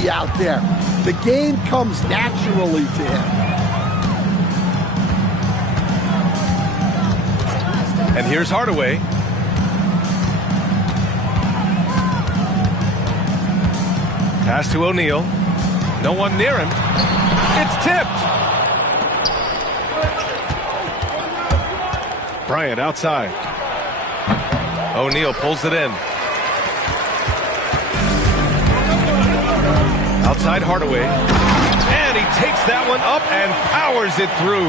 fluidity out there. The game comes naturally to him. And here's Hardaway. Pass to O'Neal. No one near him. It's tipped. Bryant outside. O'Neal pulls it in. Outside Hardaway. And he takes that one up and powers it through.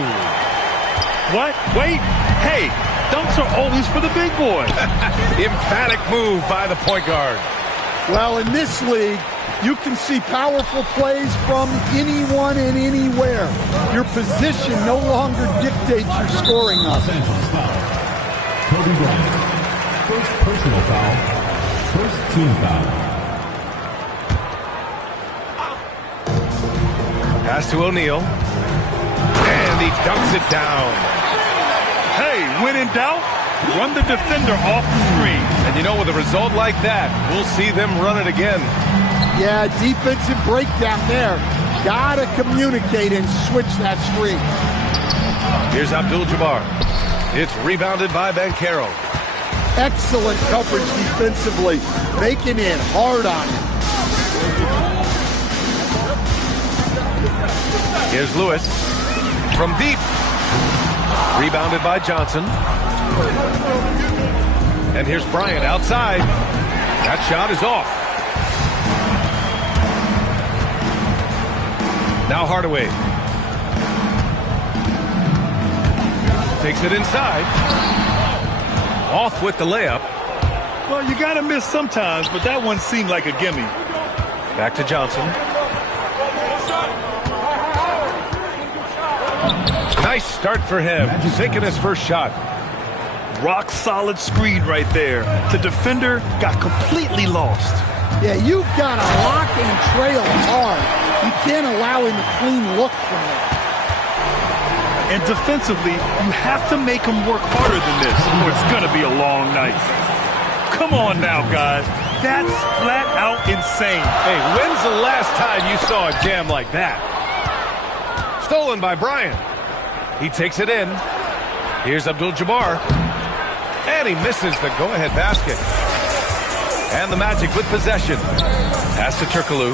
What? Wait. Hey, dunks are always for the big boy. Emphatic move by the point guard. Well, in this league, you can see powerful plays from anyone and anywhere. Your position no longer dictates your scoring offense. Kobe Bryant. First personal foul. First team foul. Pass to O'Neal. And he dunks it down. Hey, when in doubt, run the defender off the screen. And you know, with a result like that, we'll see them run it again. Yeah, defensive breakdown there. Gotta communicate and switch that screen. Here's Abdul-Jabbar. It's rebounded by Banchero. Excellent coverage defensively, making it hard on him. Here's Lewis from deep. Rebounded by Johnson. And here's Bryant outside. That shot is off. Now Hardaway. Takes it inside. Off with the layup. Well, you got to miss sometimes, but that one seemed like a gimme. Back to Johnson. Nice start for him. Sinking his first shot. Rock solid screen right there. The defender got completely lost. Yeah, you've got to lock and trail hard. You can't allow him a clean look from there. And defensively, you have to make him work harder than this, or it's going to be a long night. Come on now, guys. That's flat out insane. Hey, when's the last time you saw a jam like that? Stolen by Bryant. He takes it in. Here's Abdul-Jabbar. And he misses the go-ahead basket. And the Magic with possession. Pass to Turkoglu.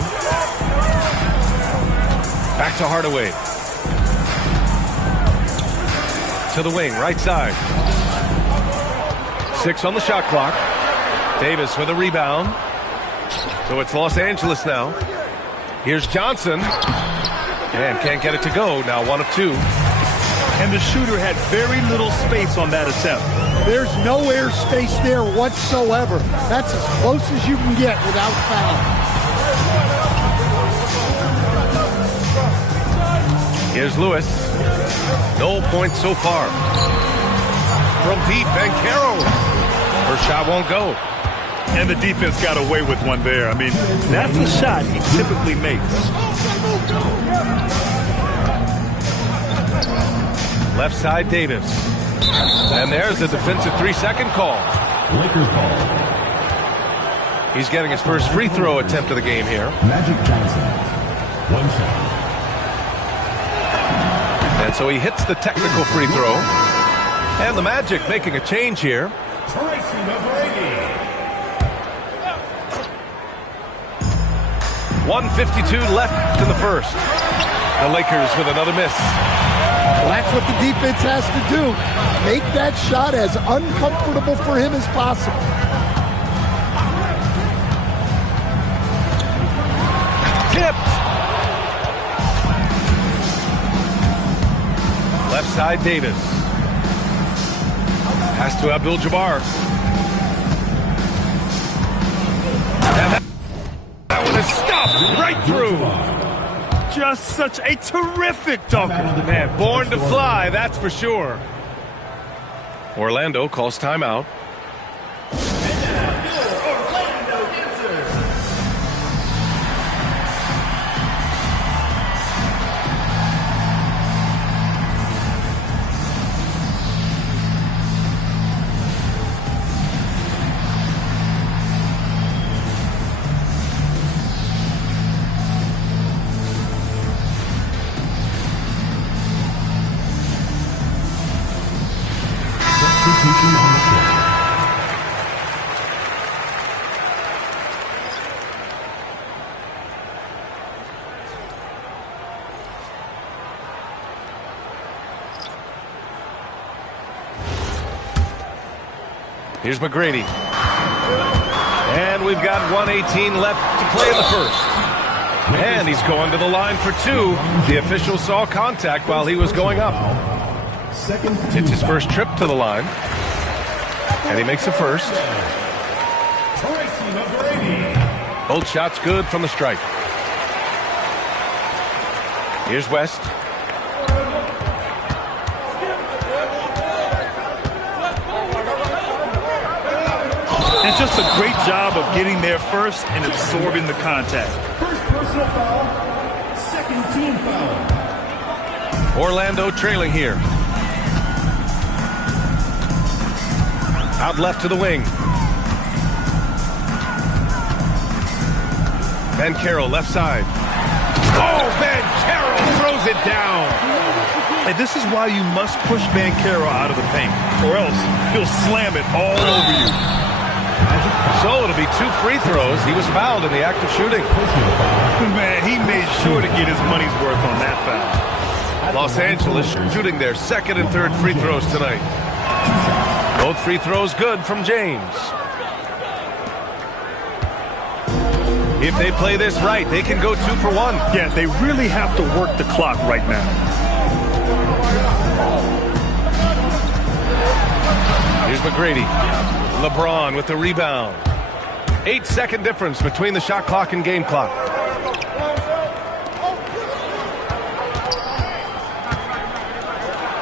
Back to Hardaway. To the wing, right side. 6 on the shot clock. Davis with a rebound. So it's Los Angeles now. Here's Johnson. And can't get it to go. Now 1 of 2. And the shooter had very little space on that attempt. There's no air space there whatsoever. That's as close as you can get without foul. Here's Lewis. No points so far. From deep, Banchero. First shot won't go. And the defense got away with one there. I mean, that's a shot he typically makes. Left side, Davis. And there's the defensive 3-second call. Lakers ball. He's getting his first free throw attempt of the game here. Magic Johnson. 1 shot. And so he hits the technical free throw. And the Magic making a change here. 1:52 left in the first. The Lakers with another miss. Well, that's what the defense has to do. Make that shot as uncomfortable for him as possible. Tipped. Left side, Davis. Pass to Abdul-Jabbar. And that one is stuffed right through. Just such a terrific dunk. Man, born to fly, that's for sure. Orlando calls timeout. Here's McGrady. And we've got 1:18 left to play in the first. And he's going to the line for two. The official saw contact while he was going up. It's his first trip to the line. And he makes a first. Both shots good from the stripe. Here's West. And just a great job of getting there first and absorbing the contact. First personal foul, second team foul. Orlando trailing here. Out left to the wing. Ben Carroll left side. Oh, Ben Carroll throws it down. And this is why you must push Ben Carroll out of the paint, or else he'll slam it all over you. So it'll be 2 free throws. He was fouled in the act of shooting. Man, he made sure to get his money's worth on that foul. Los Angeles shooting their second and third free throws tonight. Both free throws good from James. If they play this right, they can go 2 for 1. Yeah, they really have to work the clock right now. Here's McGrady. LeBron with the rebound. 8-second difference between the shot clock and game clock.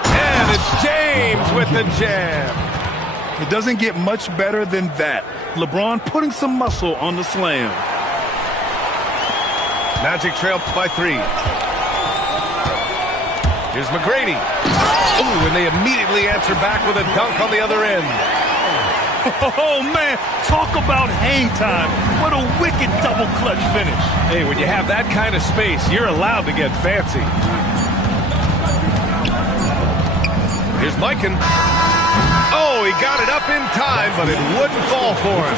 And it's James with the jam. It doesn't get much better than that. LeBron putting some muscle on the slam. Magic trail by 3. Here's McGrady. Ooh, and they immediately answer back with a dunk on the other end. Oh, man, talk about hang time. What a wicked double clutch finish. Hey, when you have that kind of space, you're allowed to get fancy. Here's Mikan. Oh, he got it up in time, but it wouldn't fall for him.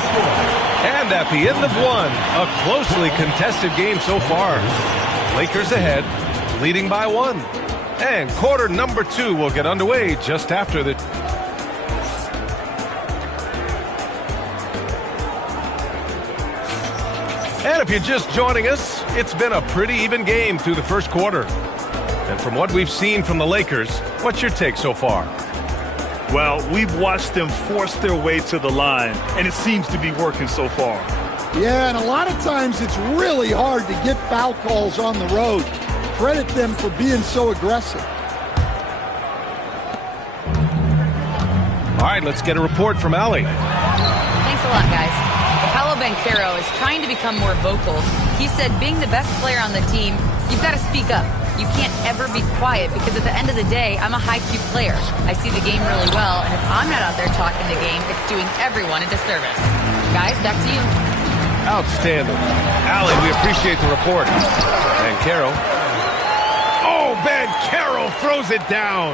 And at the end of one, a closely contested game so far. Lakers ahead, leading by 1. And quarter number 2 will get underway just after the... And if you're just joining us, it's been a pretty even game through the first quarter. And from what we've seen from the Lakers, what's your take so far? Well, we've watched them force their way to the line, and it seems to be working so far. Yeah, and a lot of times it's really hard to get foul calls on the road. Credit them for being so aggressive. All right, let's get a report from Allie. Thanks a lot, guys. Paolo Banchero is trying to become more vocal. He said being the best player on the team, you've got to speak up. You can't ever be quiet because at the end of the day, I'm a high-Q player. I see the game really well, and if I'm not out there talking the game, it's doing everyone a disservice. Guys, back to you. Outstanding. Allie, we appreciate the report. Banchero. Oh, Banchero throws it down.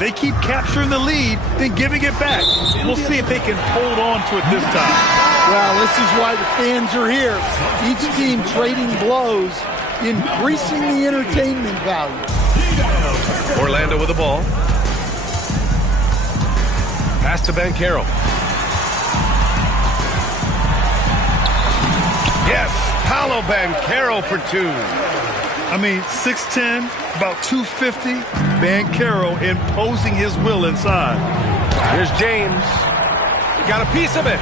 They keep capturing the lead, then giving it back. We'll see if they can hold on to it this time. Well, this is why the fans are here. Each team trading blows, increasing the entertainment value. Orlando with the ball. Pass to Banchero. Yes, Paolo Banchero for 2. I mean, 6'10", about 250. Banchero imposing his will inside. Here's James. He got a piece of it.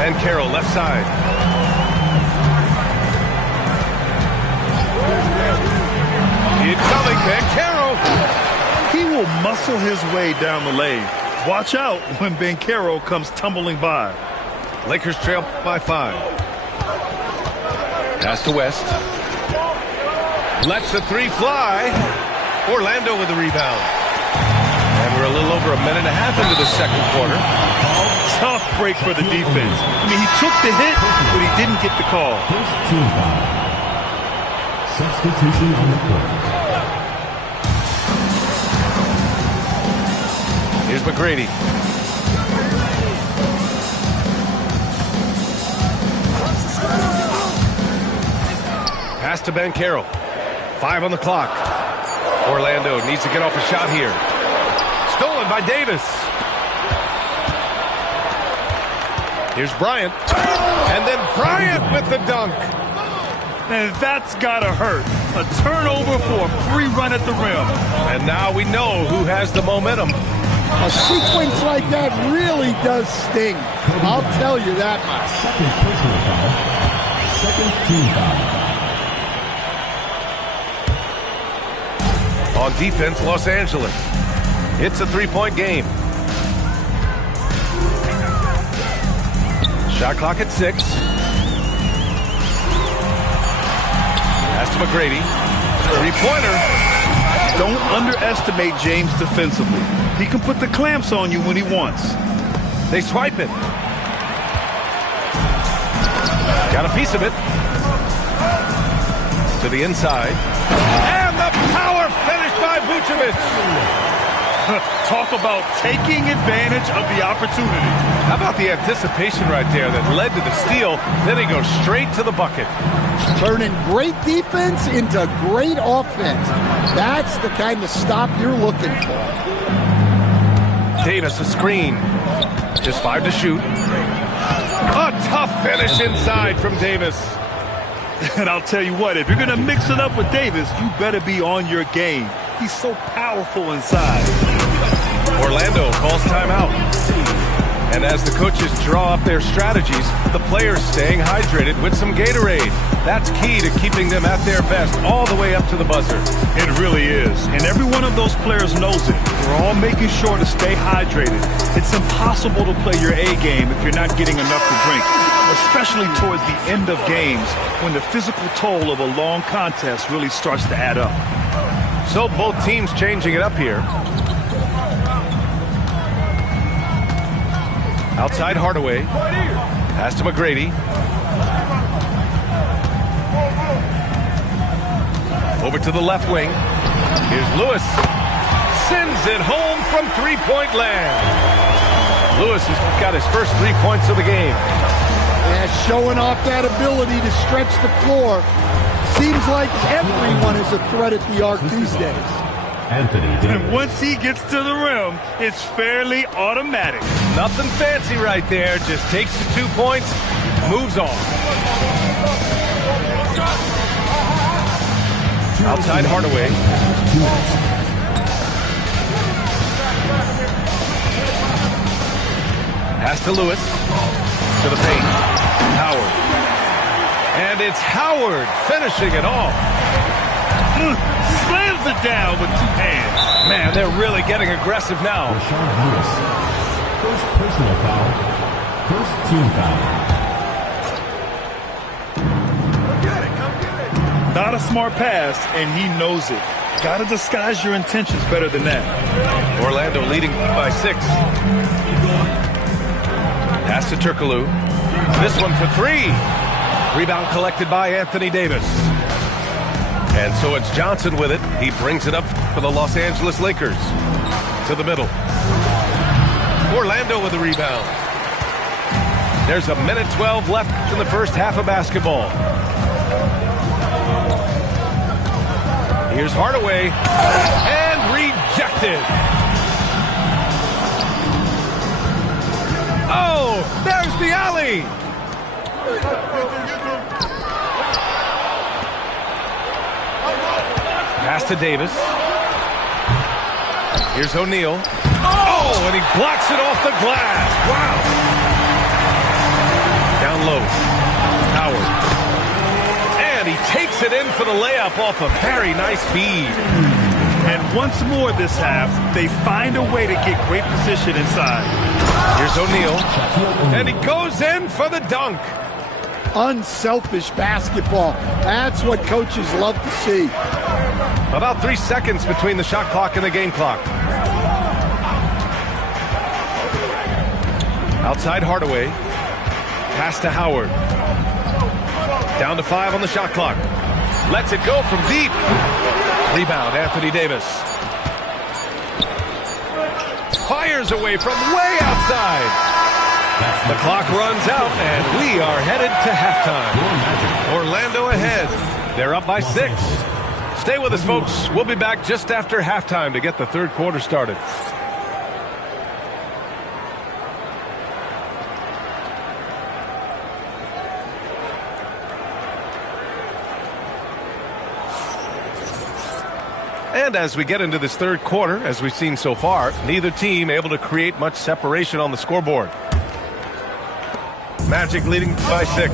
Banchero left side. Incoming, Banchero. He will muscle his way down the lane. Watch out when Banchero comes tumbling by. Lakers trail by 5. Pass to West. Lets the 3 fly. Orlando with the rebound. And we're a little over a minute and a half into the second quarter. Tough break for the defense. I mean, he took the hit, but he didn't get the call. First team foul. Substitution on the court. Here's McGrady. Pass to Banchero. 5 on the clock. Orlando needs to get off a shot here. stolen by Davis. Here's Bryant. And then Bryant with the dunk. And that's gotta hurt. A turnover for a free run at the rim. And now we know who has the momentum. A sequence like that really does sting. I'll tell you that much. Second personal foul. Second team foul. On defense, Los Angeles. It's a three-point game. Shot clock at 6. Pass to McGrady. Three-pointer. Don't underestimate James defensively. He can put the clamps on you when he wants. They swipe it. Got a piece of it. To the inside. And the power finish by Vucevic. Talk about taking advantage of the opportunity. How about the anticipation right there that led to the steal? Then he goes straight to the bucket. Turning great defense into great offense. That's the kind of stop you're looking for. Davis, a screen. Just 5 to shoot. A tough finish inside from Davis. And I'll tell you what, if you're going to mix it up with Davis, you better be on your game. He's so powerful inside. Orlando calls timeout. And as the coaches draw up their strategies, the players staying hydrated with some Gatorade. That's key to keeping them at their best all the way up to the buzzer. It really is. And every one of those players knows it. We're all making sure to stay hydrated. It's impossible to play your A game if you're not getting enough to drink, especially towards the end of games when the physical toll of a long contest really starts to add up. So both teams changing it up here. Outside Hardaway. Pass to McGrady. Over to the left wing. Here's Lewis. Sends it home from three-point land. Lewis has got his first 3 points of the game. Yeah, showing off that ability to stretch the floor. Seems like everyone is a threat at the arc these days. Anthony Davis. And once he gets to the rim, it's fairly automatic. Nothing fancy right there. Just takes the 2 points, moves on. Outside Hardaway. Pass to Lewis. To the paint. Howard. And it's Howard finishing it off. Slams it down with 2 hands. Man, they're really getting aggressive now. Rashard Lewis. First personal foul. First team foul. Not a smart pass, and he knows it. Got to disguise your intentions better than that. Orlando leading by 6. Pass to Turkoglu. This one for 3. Rebound collected by Anthony Davis. And so it's Johnson with it. He brings it up for the Los Angeles Lakers. To the middle. Orlando with the rebound. There's 1:12 left in the first half of basketball. Here's Hardaway. And rejected. Oh, there's the alley. Pass to Davis. Here's O'Neal. Oh, and he blocks it off the glass. Wow. Down low. Howard. And he takes it in for the layup off a very nice feed. And once more this half, they find a way to get great position inside. Here's O'Neal. And he goes in for the dunk. Unselfish basketball. That's what coaches love to see. About 3 seconds between the shot clock and the game clock. Outside Hardaway. Pass to Howard. Down to 5 on the shot clock. Lets it go from deep. Rebound, Anthony Davis. Fires away from way outside. The clock runs out, and we are headed to halftime. Orlando ahead. They're up by 6. Stay with us, folks. We'll be back just after halftime to get the third quarter started. And as we get into this third quarter, as we've seen so far, neither team able to create much separation on the scoreboard. Magic leading by 6.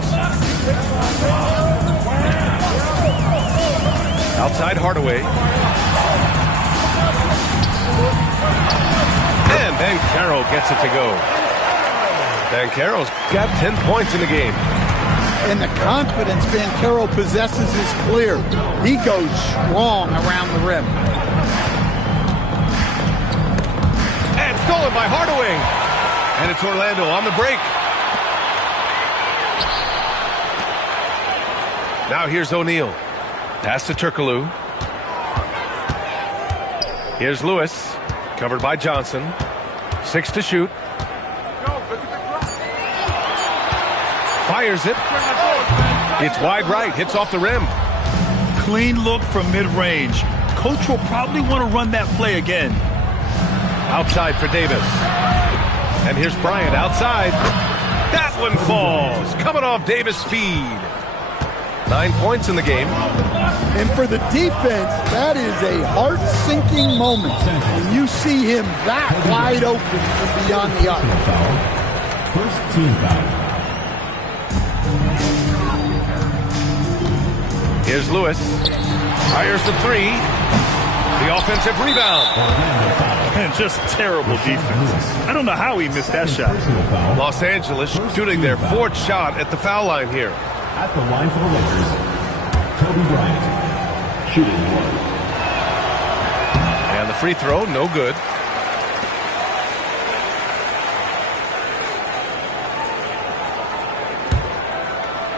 Outside Hardaway. And Banchero gets it to go. Banchero's got 10 points in the game. And the confidence Banchero possesses is clear. He goes strong around the rim. And stolen by Hardaway. And it's Orlando on the break. Now here's O'Neal. Pass to Turkoglu. Here's Lewis. Covered by Johnson. 6 to shoot. Fires it. It's wide right. Hits off the rim. Clean look from mid-range. Coach will probably want to run that play again. Outside for Davis. And here's Bryant outside. That one falls. Coming off Davis' feed. 9 points in the game. And for the defense, that is a heart-sinking moment when you see him that wide open from beyond the arc. First team foul. Here's Lewis. Fires the 3. The offensive rebound. And just terrible defense. I don't know how he missed that shot. Los Angeles shooting their 4th shot at the foul line here. At the line for the Lakers, Kobe Bryant, shooting 1. And the free throw, no good.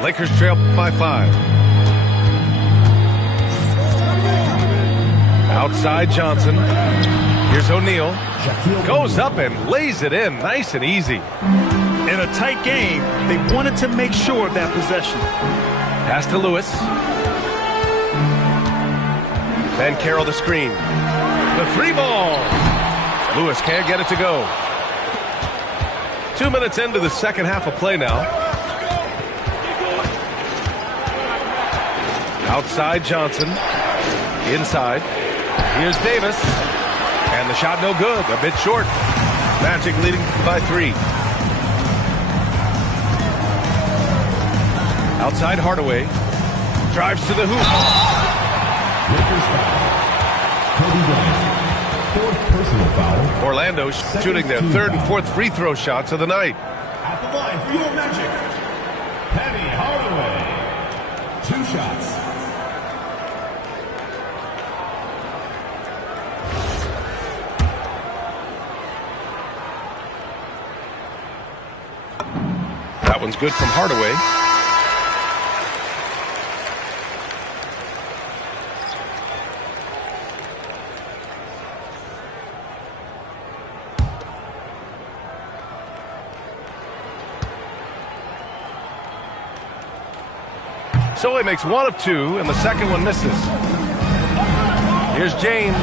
Lakers trail by 5. Outside Johnson. Here's O'Neal. Goes up and lays it in. Nice and easy. In a tight game, they wanted to make sure of that possession. Pass to Lewis. Banchero the screen. The 3 ball. Lewis can't get it to go. 2 minutes into the second half of play now. Outside Johnson. Inside. Here's Davis. And the shot no good. A bit short. Magic leading by 3. Outside Hardaway. Drives to the hoop. Lakers foul. Kobe Bryant, 4th personal foul. Orlando shooting their 3rd and 4th free throw shots of the night. At the line for your Magic, Penny Hardaway. 2 shots. That one's good from Hardaway. So he makes 1 of 2, and the second one misses. Here's James.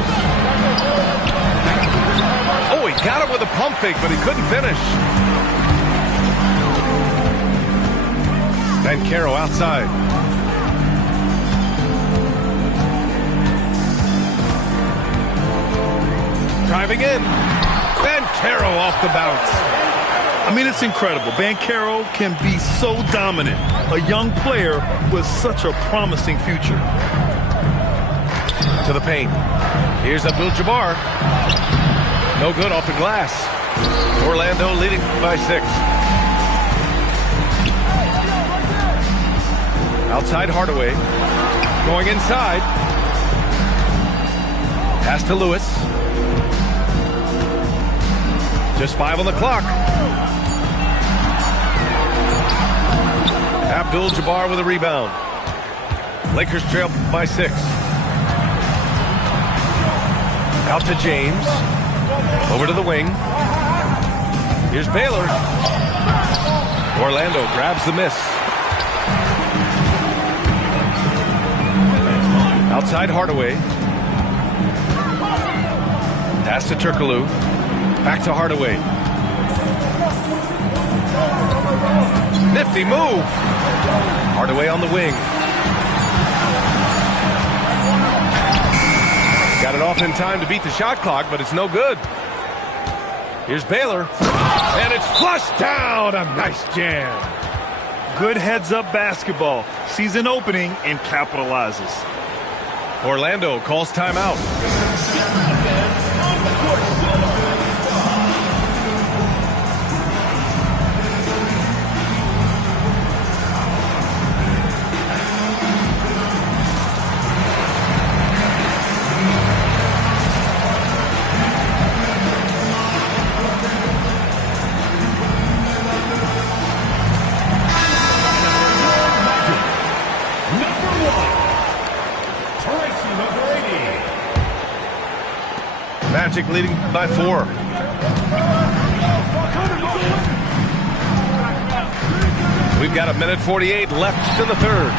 Oh, he got it with a pump fake, but he couldn't finish. Banchero outside. Driving in. Banchero off the bounce. I mean, it's incredible. Banchero can be so dominant. A young player with such a promising future. To the paint. Here's Abdul-Jabbar. No good off the glass. Orlando leading by 6. Outside Hardaway. Going inside. Pass to Lewis. Just 5 on the clock. Abdul-Jabbar with a rebound. Lakers trail by 6. Out to James. Over to the wing. Here's Baylor. Orlando grabs the miss. Outside Hardaway. Pass to Turkoglu. Back to Hardaway. Nifty move. Hardaway on the wing. Got Got it off in time to beat the shot clock, but it's no good. Here's Baylor, and it's flushed down. A nice jam. Good heads-up basketball. Sees an opening and capitalizes. Orlando calls timeout. Magic leading by 4. We've got 1:48 left in the third.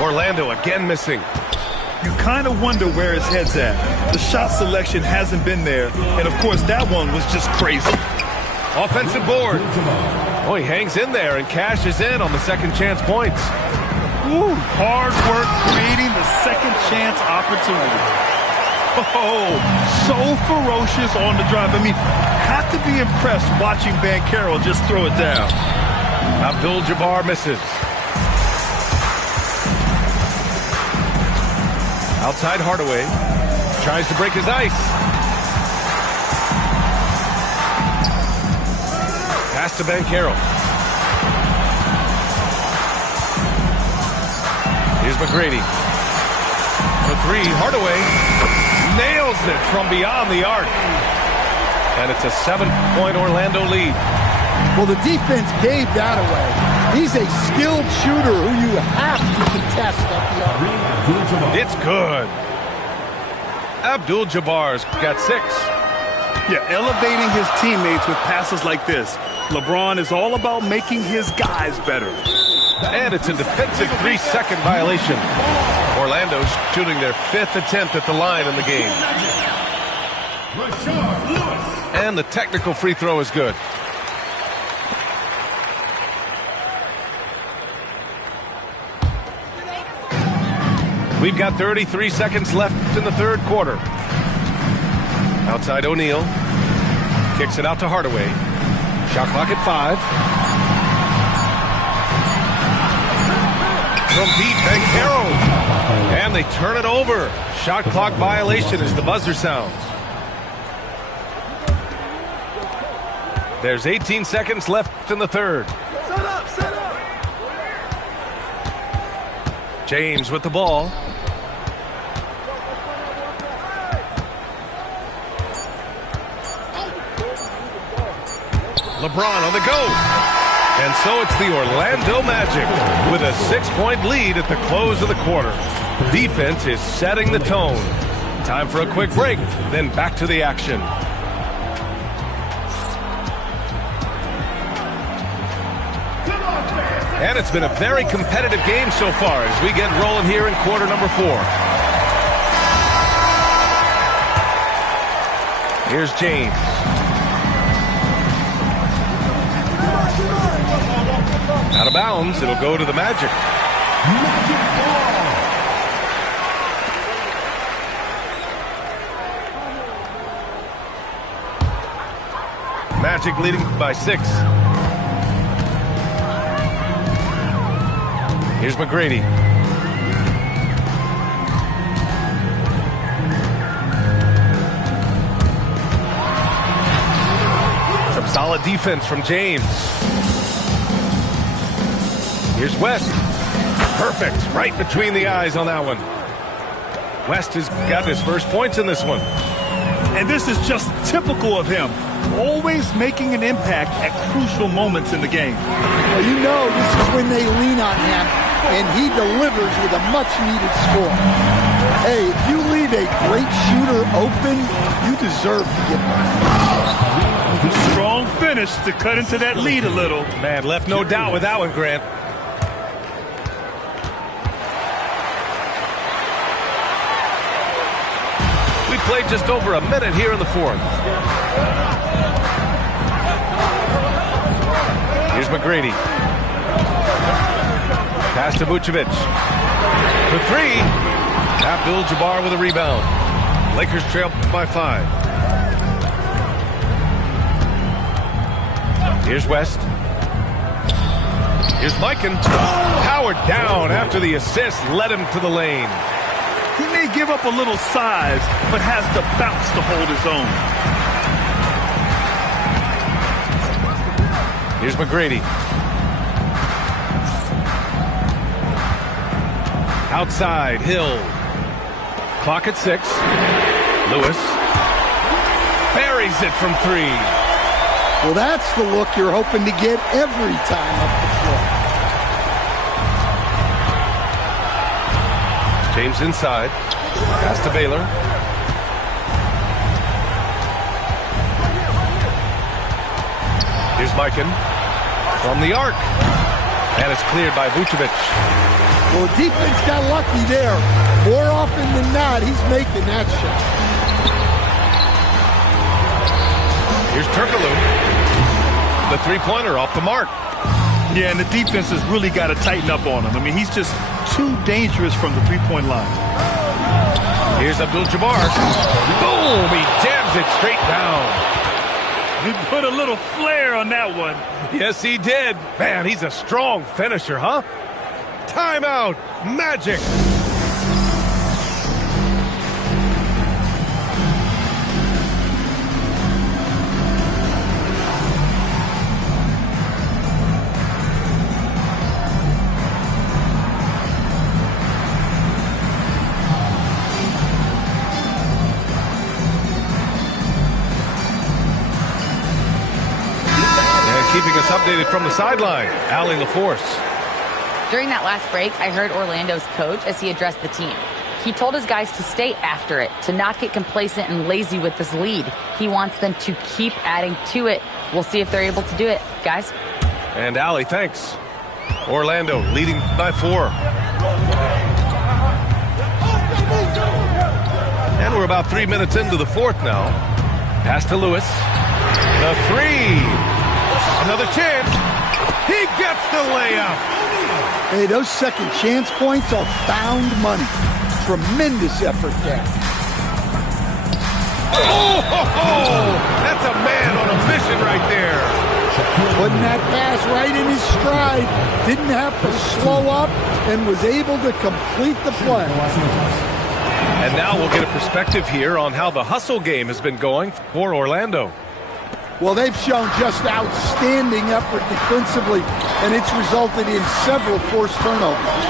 Orlando again missing. You kind of wonder where his head's at. The shot selection hasn't been there, and of course that one was just crazy. Offensive board. Oh, he hangs in there and cashes in on the second chance points. Ooh, hard work creating the second chance opportunity. Oh, so ferocious on the drive. I mean, have to be impressed watching Banchero just throw it down. Abdul-Jabbar misses. Outside Hardaway. Tries to break his ice. Pass to Banchero. Here's McGrady. For 3, Hardaway nails it from beyond the arc. And it's a 7-point Orlando lead. Well, the defense gave that away. He's a skilled shooter who you have to contest at the arc. It's good. Abdul-Jabbar's got 6. Yeah, elevating his teammates with passes like this. LeBron is all about making his guys better. And it's a defensive 3-second violation. Orlando's shooting their 5th attempt at the line in the game. And the technical free throw is good. We've got 33 seconds left in the third quarter. Outside O'Neal. Kicks it out to Hardaway. Shot clock at 5. From deep, Banchero. And they turn it over. Shot clock violation as the buzzer sounds. There's 18 seconds left in the third. Set up, set up. James with the ball. LeBron on the go. And so it's the Orlando Magic with a 6-point lead at the close of the quarter. Defense is setting the tone. Time for a quick break, then back to the action. And it's been a very competitive game so far as we get rolling here in quarter number 4. Here's James. Out of bounds, it'll go to the Magic. Magic leading by 6. Here's McGrady. Some solid defense from James. Here's West. Perfect. Right between the eyes on that one. West has got his first points in this one. And this is just typical of him. Always making an impact at crucial moments in the game. Well, you know this is when they lean on him, and he delivers with a much-needed score. Hey, if you leave a great shooter open, you deserve to get one. Strong finish to cut into that lead a little. Man, left no doubt with that one, Grant. We played just over a minute here in the fourth. Here's McGrady. Pass to Vucevic. For 3. Abdul-Jabbar with a rebound. Lakers trail by 5. Here's West. Here's Mikan. Powered down after the assist led him to the lane. He may give up a little size, but has the bounce to hold his own. Here's McGrady. Outside, Hill. Clock at 6. Lewis buries it from 3. Well, that's the look you're hoping to get every time up the floor. James inside. Pass to Baylor. Here's Mikan from the arc. And it's cleared by Vucevic. Well, the defense got lucky there. More often than not, he's making that shot. Here's Turkoglu. The three-pointer off the mark. Yeah, and the defense has really got to tighten up on him. I mean, he's just too dangerous from the three-point line. Here's Abdul-Jabbar. Boom! He jams it straight down. He put a little flair on that one. Yes, he did. Man, he's a strong finisher, huh? Timeout. Magic. Keeping us updated from the sideline, Allie LaForce. During that last break, I heard Orlando's coach as he addressed the team. He told his guys to stay after it, to not get complacent and lazy with this lead. He wants them to keep adding to it. We'll see if they're able to do it, guys. And Allie, thanks. Orlando leading by 4. And we're about 3 minutes into the fourth now. Pass to Lewis. The 3. Another chance. He gets the layup. Hey, those second chance points are found money. Tremendous effort there. Oh, that's a man on a mission right there. Putting that pass right in his stride. Didn't have to slow up and was able to complete the play. And now we'll get a perspective here on how the hustle game has been going for Orlando. Well, they've shown just outstanding effort defensively, and it's resulted in several forced turnovers.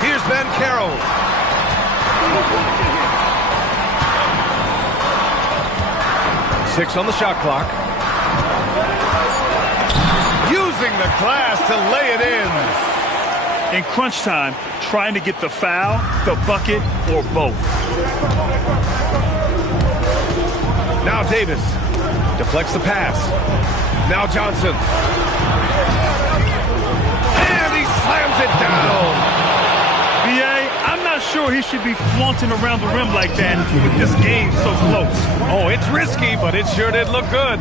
Here's Banchero. Six on the shot clock. Using the glass to lay it in. In crunch time, trying to get the foul, the bucket, or both. Now Davis deflects the pass. Now Johnson. And he slams it down. B.A., I'm not sure he should be flaunting around the rim like that with this game so close. Oh, it's risky, but it sure did look good.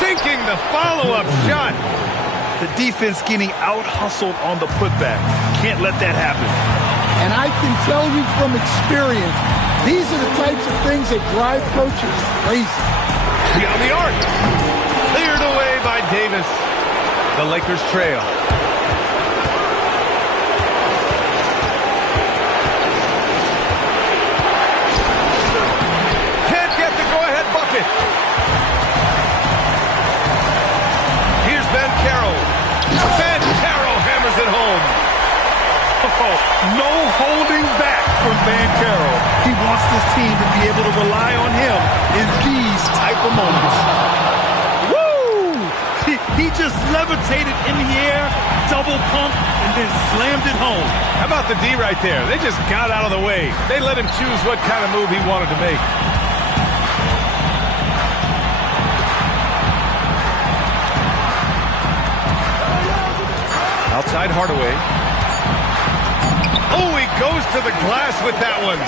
Sinking the follow-up shot. The defense getting out-hustled on the putback. Can't let that happen. And I can tell you from experience, these are the types of things that drive coaches crazy. Beyond the arc. Cleared away by Davis. The Lakers trail. Can't get the go-ahead bucket. Here's Banchero. Banchero hammers it home. Oh, no holding back from Banchero. He wants this team to be able to rely on him in these type of moments. Woo! He just levitated in the air, double pump, and then slammed it home. How about the D right there? They just got out of the way. They let him choose what kind of move he wanted to make. Outside Hardaway. Oh, he goes to the glass with that one.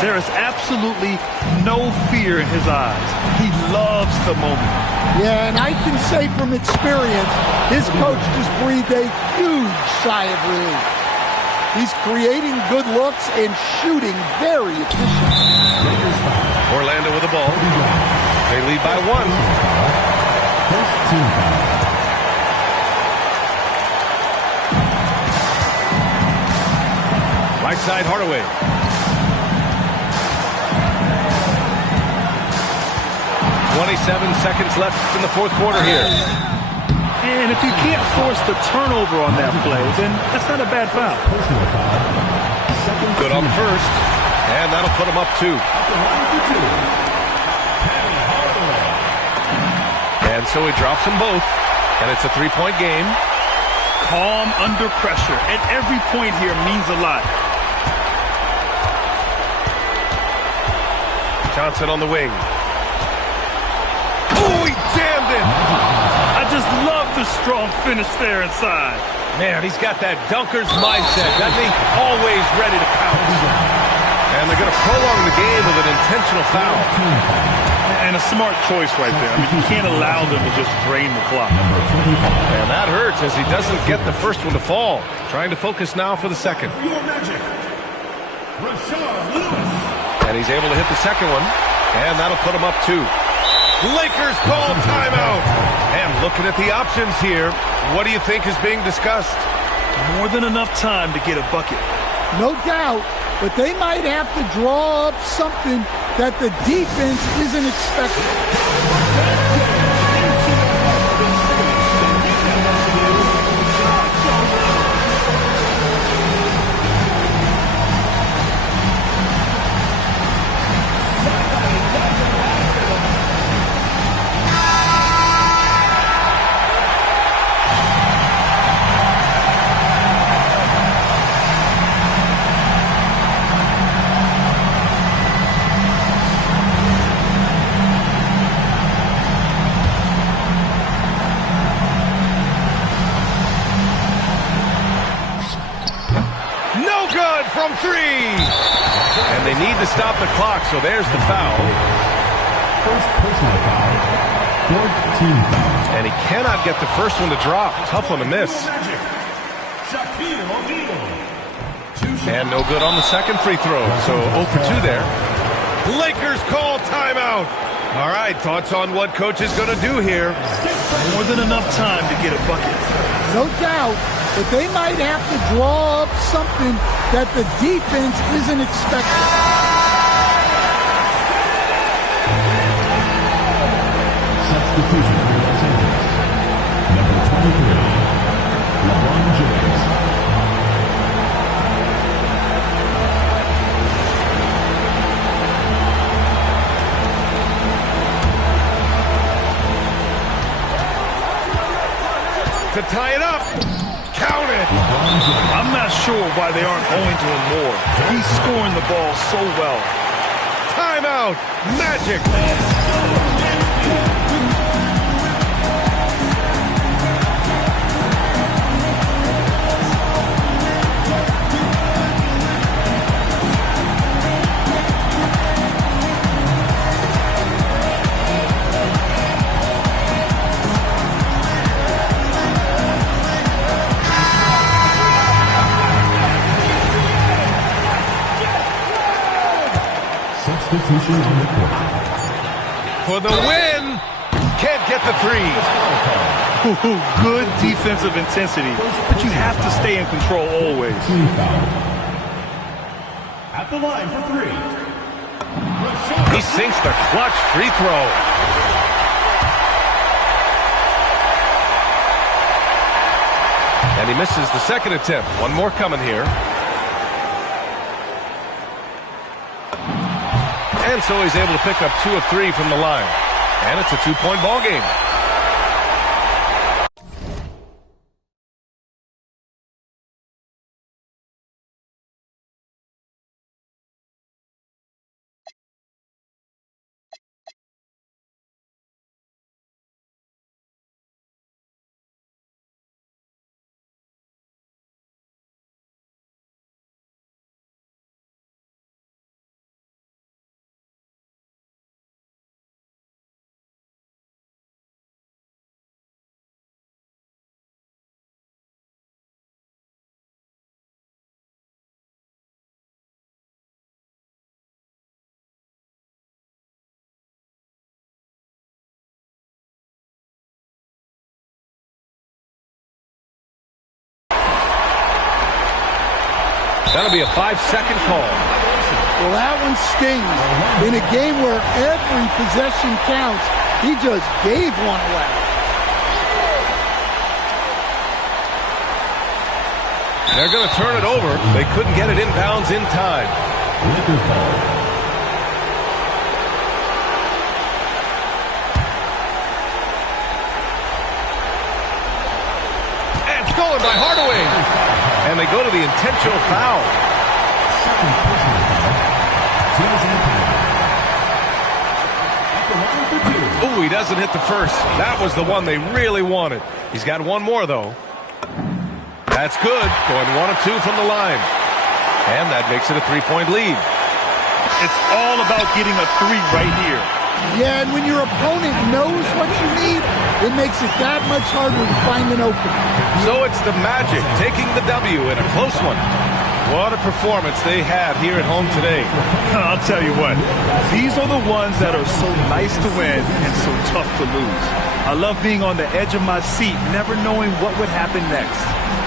There is absolutely no fear in his eyes. He loves the moment. Yeah, and I can say from experience, his coach just breathed a huge sigh of relief. He's creating good looks and shooting very efficiently. Orlando with the ball. They lead by 1. Right side, Hardaway. 27 seconds left in the fourth quarter here. And if you can't force the turnover on that play, then that's not a bad foul. Good on the first, and that'll put him up 2. And so he drops them both, and it's a 3-point game. Calm under pressure, and every point here means a lot. Johnson on the wing. Oh, he jammed it! I just love the strong finish there inside. Man, he's got that dunker's mindset, doesn't he? Always ready to pounce. And they're going to prolong the game with an intentional foul. And a smart choice right there. I mean, you can't allow them to just drain the clock. And that hurts as he doesn't get the first one to fall. Trying to focus now for the second. And he's able to hit the second one. And that'll put him up 2. Lakers call timeout. And looking at the options here, what do you think is being discussed? More than enough time to get a bucket. No doubt, but they might have to draw up something that the defense isn't expecting. From 3. And they need to stop the clock, so there's the foul. First personal foul. Fourth team foul. And he cannot get the first one to drop. Tough one to miss. And no good on the second free throw. So 0 for 2 there. Lakers call timeout. All right, thoughts on what coach is going to do here? More than enough time to get a bucket. No doubt, but they might have to draw up something that the defense isn't expecting. Substitution for Los Angeles. Number 23, LeBron James. To tie it up. Count it. I'm not sure why they aren't going to him more. He's scoring the ball so well. Timeout. Magic. Substitution on the court. For the win. Can't get the 3. Good defensive intensity, but you have to stay in control always. Team foul. At the line for 3. He sinks the clutch free throw. And he misses the second attempt. One more coming here. And so he's able to pick up 2 of 3 from the line. And it's a 2-point ball game. That'll be a 5-second call. Well, that one stings. In a game where every possession counts, he just gave one away. They're going to turn it over. They couldn't get it inbounds in time. And stolen by Hardaway. And they go to the intentional foul. Ooh, he doesn't hit the first. That was the one they really wanted. He's got one more, though. That's good. Going 1 of 2 from the line. And that makes it a 3-point lead. It's all about getting a 3 right here. Yeah, and when your opponent knows what you need, it makes it that much harder to find an opening. So it's the Magic taking the W in a close one. What a performance they had here at home today. I'll tell you what, these are the ones that are so nice to win and so tough to lose. I love being on the edge of my seat, never knowing what would happen next.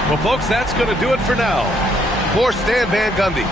Well, folks, that's going to do it for now. For Stan Van Gundy.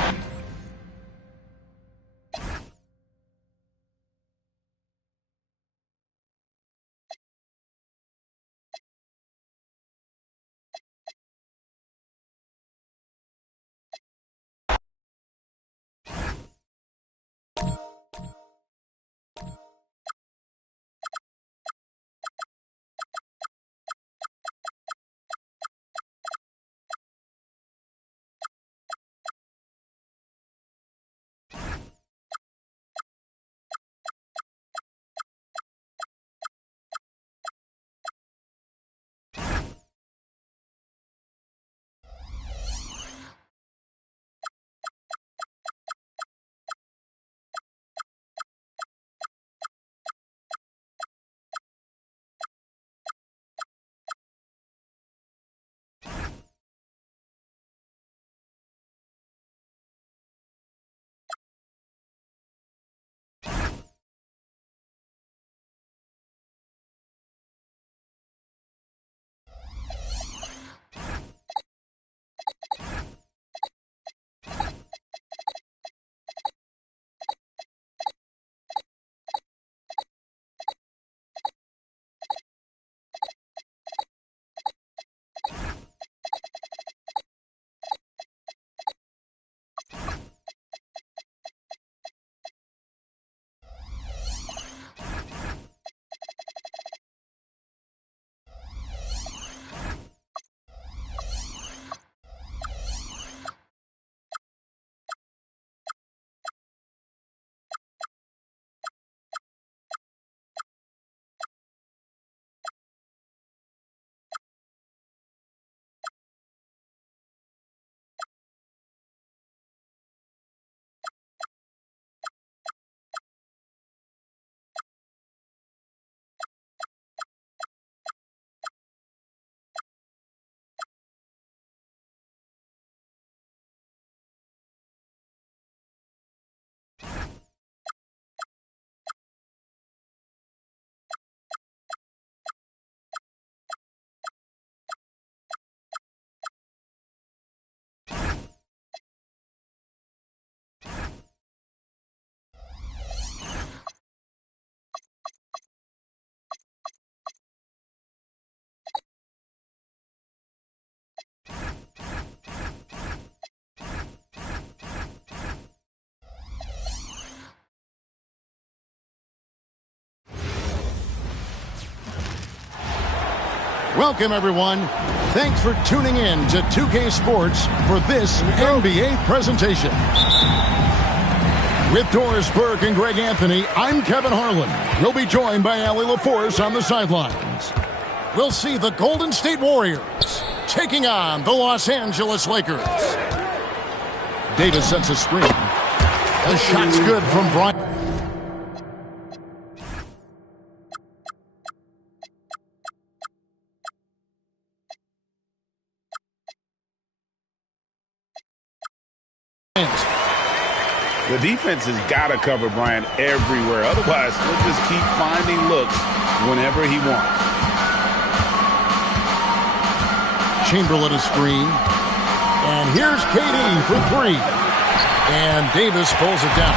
Welcome, everyone. Thanks for tuning in to 2K Sports for this NBA presentation. With Doris Burke and Greg Anthony, I'm Kevin Harlan. We'll be joined by Allie LaForce on the sidelines. We'll see the Golden State Warriors taking on the Los Angeles Lakers. Davis sets a screen. The shot's good from Bryant. The defense has got to cover Bryant everywhere. Otherwise, he'll just keep finding looks whenever he wants. Chamberlain a screen. And here's KD for three. And Davis pulls it down.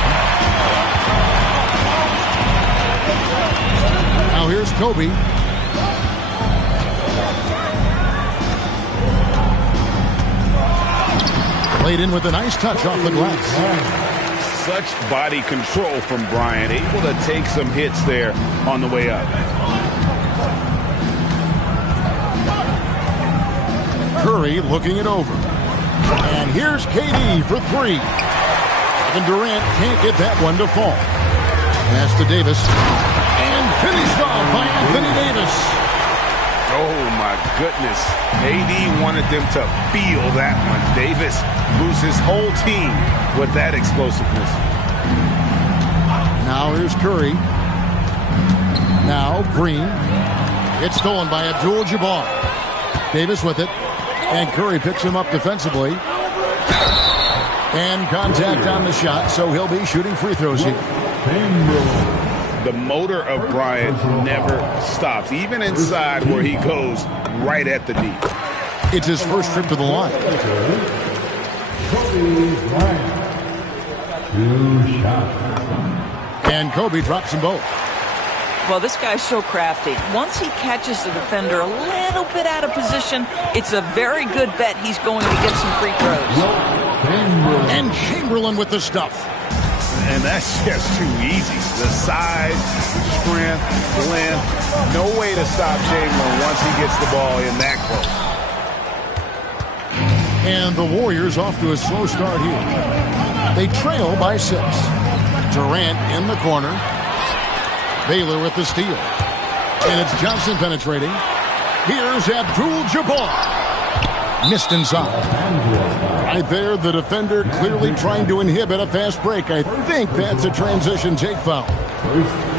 Now here's Kobe. Played in with a nice touch off the glass. Such body control from Bryant. Able to take some hits there on the way up. Curry looking it over. And here's KD for three. Kevin Durant can't get that one to fall. Pass to Davis. And finished off by Anthony Davis. Oh, my goodness. AD wanted them to feel that one. Davis moves his whole team with that explosiveness. Now here's Curry. Now Green. It's stolen by Abdul-Jabbar. Davis with it. And Curry picks him up defensively. And contact on the shot, so he'll be shooting free throws here. The motor of Bryant never stops, even inside where he goes right at the D. It's his first trip to the line. And Kobe drops them both. Well, this guy's so crafty. Once he catches the defender a little bit out of position, it's a very good bet he's going to get some free throws. And Chamberlain with the stuff. And that's just too easy. The size, strength, length, no way to stop Chamberlain once he gets the ball in that close. And the Warriors off to a slow start here. They trail by 6. Durant in the corner. Baylor with the steal. And it's Johnson penetrating. Here's Abdul-Jabbar. Missed inside. Right there, the defender clearly trying to inhibit a fast break. I think that's a transition take foul.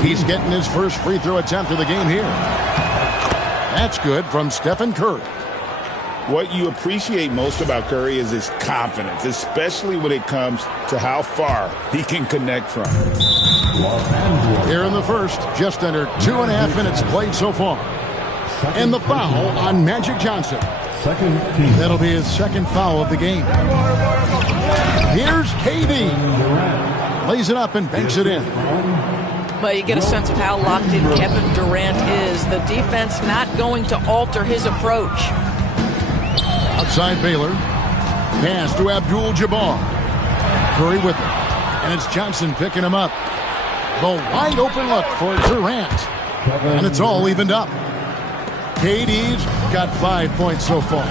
He's getting his first free throw attempt of the game here. That's good from Stephen Curry. What you appreciate most about Curry is his confidence, especially when it comes to how far he can connect from. Here in the first, just under 2.5 minutes played so far. And the foul on Magic Johnson. That'll be his second foul of the game. Here's KD. Lays it up and banks it in. Well, you get a sense of how locked in Kevin Durant is. The defense not going to alter his approach. Outside Baylor. Pass to Abdul-Jabbar. Curry with it. And it's Johnson picking him up. The wide open look for Durant. And it's all evened up. KD's got 5 points so far.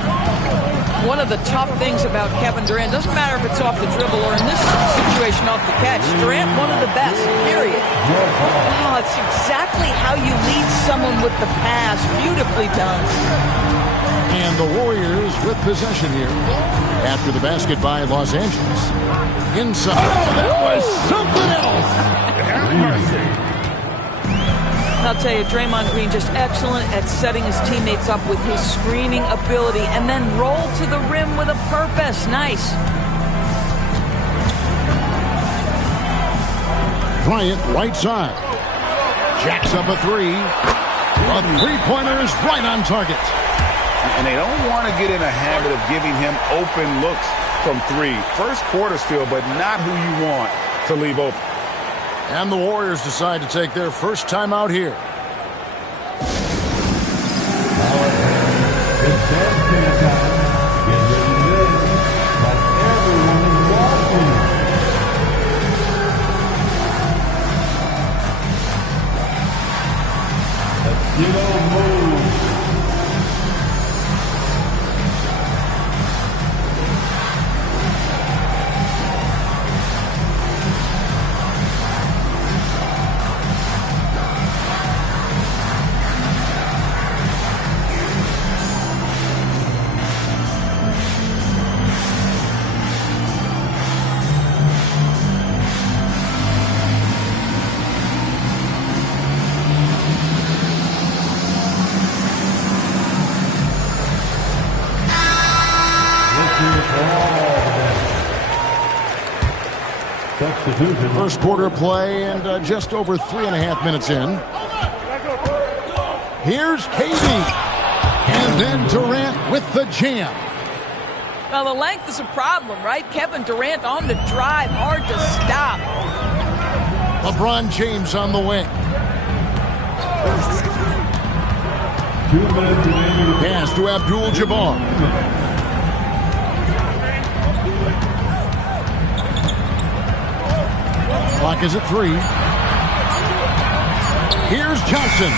One of the tough things about Kevin Durant, doesn't matter if it's off the dribble or in this situation off the catch, Durant one of the best, period. Wow, it's exactly how you lead someone with the pass. Beautifully done. And the Warriors with possession here after the basket by Los Angeles. Inside. Oh, that was something else. Have mercy. I'll tell you, Draymond Green just excellent at setting his teammates up with his screening ability and then roll to the rim with a purpose. Nice. Bryant right side. Jacks up a three. A three-pointer is right on target. And they don't want to get in a habit of giving him open looks from three. First quarter still, but not who you want to leave open. And the Warriors decide to take their first time out here. First quarter play and just over 3.5 minutes in. Here's KD. And then Durant with the jam. Well, the length is a problem, right? Kevin Durant on the drive, hard to stop. LeBron James on the wing. Pass to Abdul-Jabbar. Clock is at 3. Here's Johnson.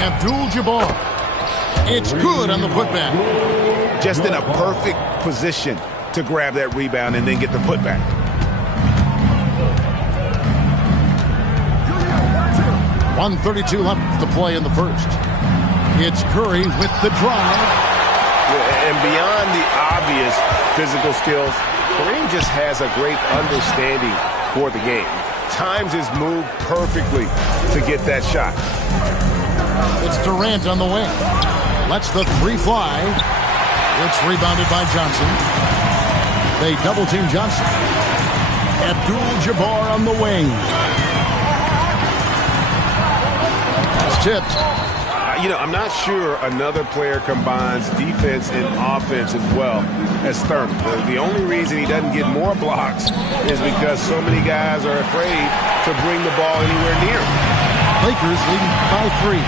Abdul-Jabbar. It's good on the putback. Just in a perfect position to grab that rebound and then get the putback. .132 left to play in the first. It's Curry with the drive. And beyond the obvious physical skills, Kareem just has a great understanding for the game. Times his move perfectly to get that shot. It's Durant on the wing. Lets the 3 fly. It's rebounded by Johnson. They double-team Johnson. Abdul-Jabbar on the wing. It's tipped. I'm not sure another player combines defense and offense as well as Thurman. The only reason he doesn't get more blocks is because so many guys are afraid to bring the ball anywhere near him. Lakers leading by 3.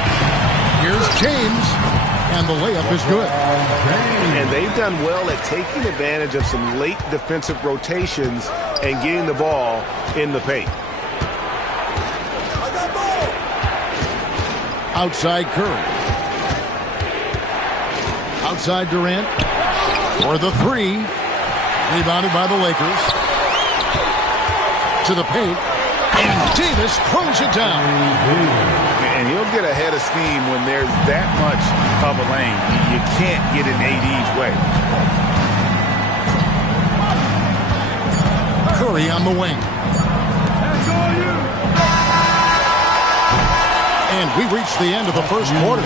Here's James, and the layup is good. And they've done well at taking advantage of some late defensive rotations and getting the ball in the paint. Outside Curry. Outside Durant. For the 3. Rebounded by the Lakers. To the paint. And Davis throws it down. And he'll get ahead of steam when there's that much of a lane. You can't get in AD's way. Curry on the wing. And we reached the end of the first quarter.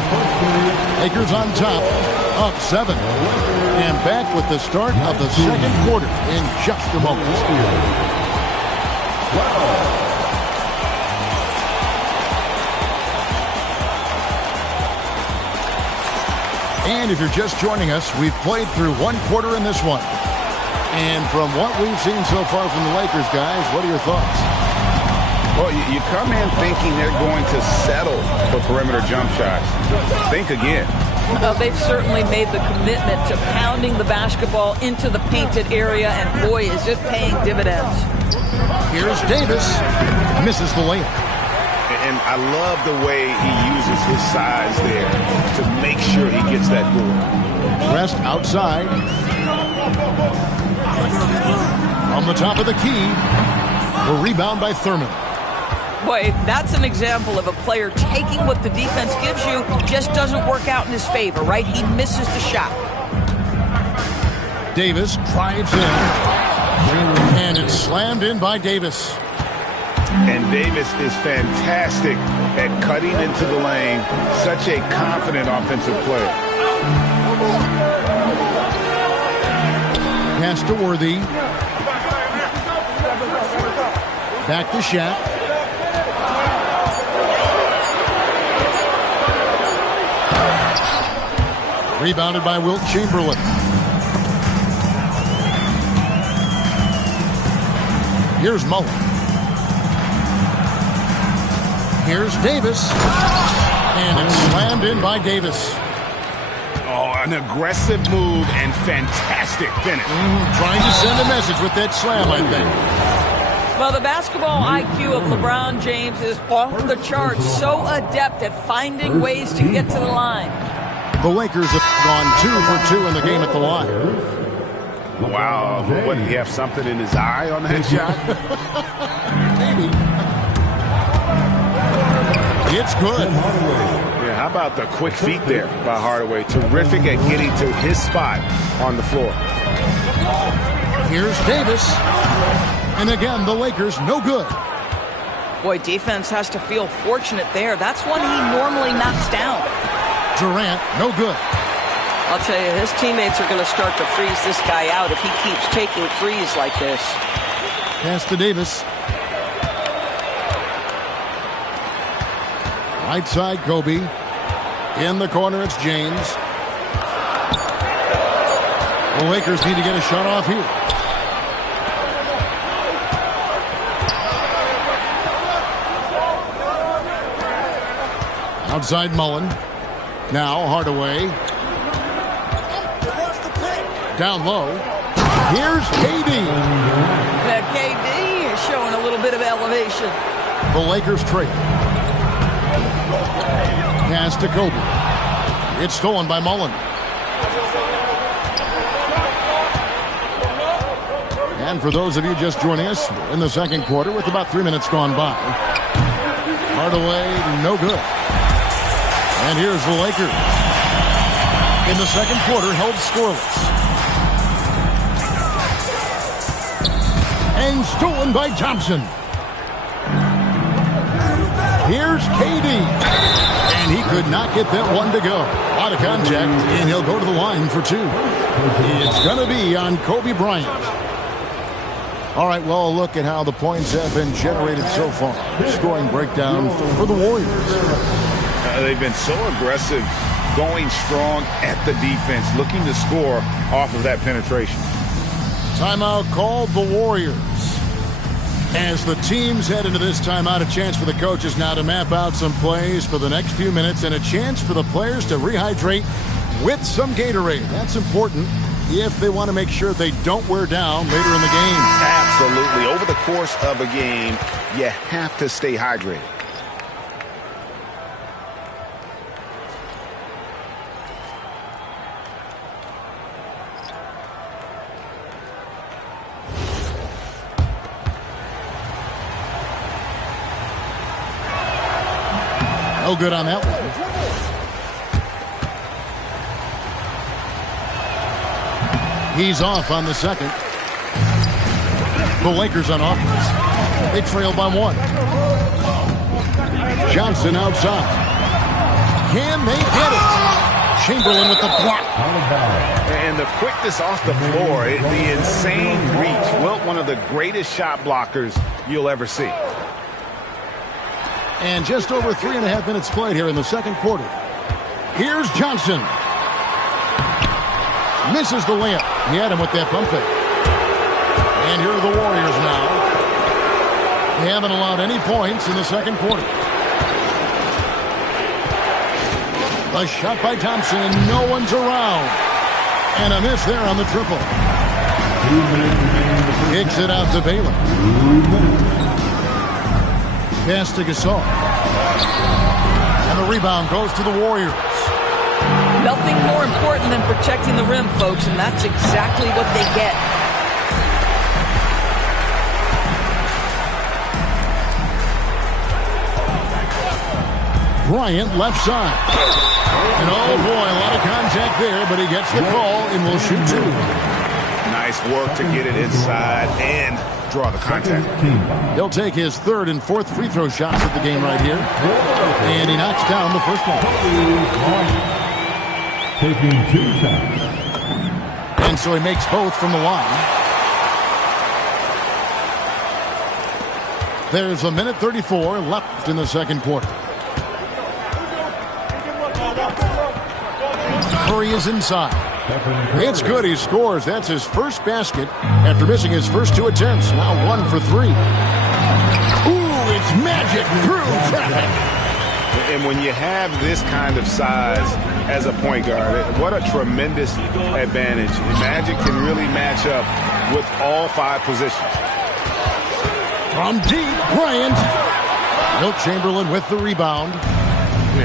Lakers on top, up 7. And back with the start of the second quarter in just a moment. And if you're just joining us, we've played through 1 quarter in this one. And from what we've seen so far from the Lakers, guys, what are your thoughts? Well, you come in thinking they're going to settle for perimeter jump shots. Think again. They've certainly made the commitment to pounding the basketball into the painted area, and boy, is it paying dividends. Here's Davis. Misses the layup. And I love the way he uses his size there to make sure he gets that board. Rest outside. From the top of the key. A rebound by Thurman. Boy, that's an example of a player taking what the defense gives you, just doesn't work out in his favor, right? He misses the shot. Davis drives in. And it's slammed in by Davis. And Davis is fantastic at cutting into the lane. Such a confident offensive player. Pass to Worthy. Back to Shaq. Rebounded by Wilt Chamberlain. Here's Mullen. Here's Davis. And it's slammed in by Davis. Oh, an aggressive move and fantastic finish. Trying to send a message with that slam, I think. Well, the basketball IQ of LeBron James is off the charts. So adept at finding ways to get to the line. The Lakers have gone 2 for 2 in the game at the line. Wow. What, did he have something in his eye on that shot? Maybe. It's good. Yeah, how about the quick feet there by Hardaway? Terrific at getting to his spot on the floor. Here's Davis. And again, the Lakers no good. Boy, defense has to feel fortunate there. That's one he normally knocks down. Durant, no good. I'll tell you, his teammates are going to start to freeze this guy out if he keeps taking threes like this. Pass to Davis. Right side, Kobe. In the corner, it's James. The Lakers need to get a shot off here. Outside Mullen. Now Hardaway. Down low. Here's KD. That KD is showing a little bit of elevation. The Lakers trail. Pass to Kobe. It's stolen by Mullen. And for those of you just joining us, we're in the second quarter with about 3 minutes gone by. Hardaway, no good. And here's the Lakers. In the second quarter, held scoreless. And stolen by Thompson. Here's KD. And he could not get that one to go. A lot of contact, and he'll go to the line for two. It's going to be on Kobe Bryant. All right, well, look at how the points have been generated so far. Scoring breakdown for the Warriors. They've been so aggressive, going strong at the defense, looking to score off of that penetration. Timeout called the Warriors. As the teams head into this timeout, a chance for the coaches now to map out some plays for the next few minutes and a chance for the players to rehydrate with some Gatorade. That's important if they want to make sure they don't wear down later in the game. Absolutely. Over the course of a game, you have to stay hydrated. No good on that one. He's off on the second. The Lakers on offense. They trail by one. Johnson outside. Can they get it? Chamberlain with the block. And the quickness off the floor, the insane reach. Wilt, one of the greatest shot blockers you'll ever see. And just over 3.5 minutes played here in the second quarter. Here's Johnson. Misses the layup. He had him with that pump fake. And here are the Warriors now. They haven't allowed any points in the second quarter. A shot by Thompson, and no one's around. And a miss there on the triple. Kicks it out to Baylor. Pass to Gasol. And the rebound goes to the Warriors. Nothing more important than protecting the rim, folks, and that's exactly what they get. Bryant left side. And oh boy, a lot of contact there, but he gets the call and will shoot two. Nice work to get it inside and draw the contact. He'll take his third and fourth free throw shots at the game right here. And he knocks down the first one. Taking 2 shots. And so he makes both from the line. There's a minute 34 left in the second quarter. Curry is inside. It's good. He scores. That's his first basket after missing his first 2 attempts. Now 1 for 3. Ooh, it's magic through traffic. And when you have this kind of size as a point guard, what a tremendous advantage. Magic can really match up with all 5 positions. From deep, Bryant. Wilt Chamberlain with the rebound.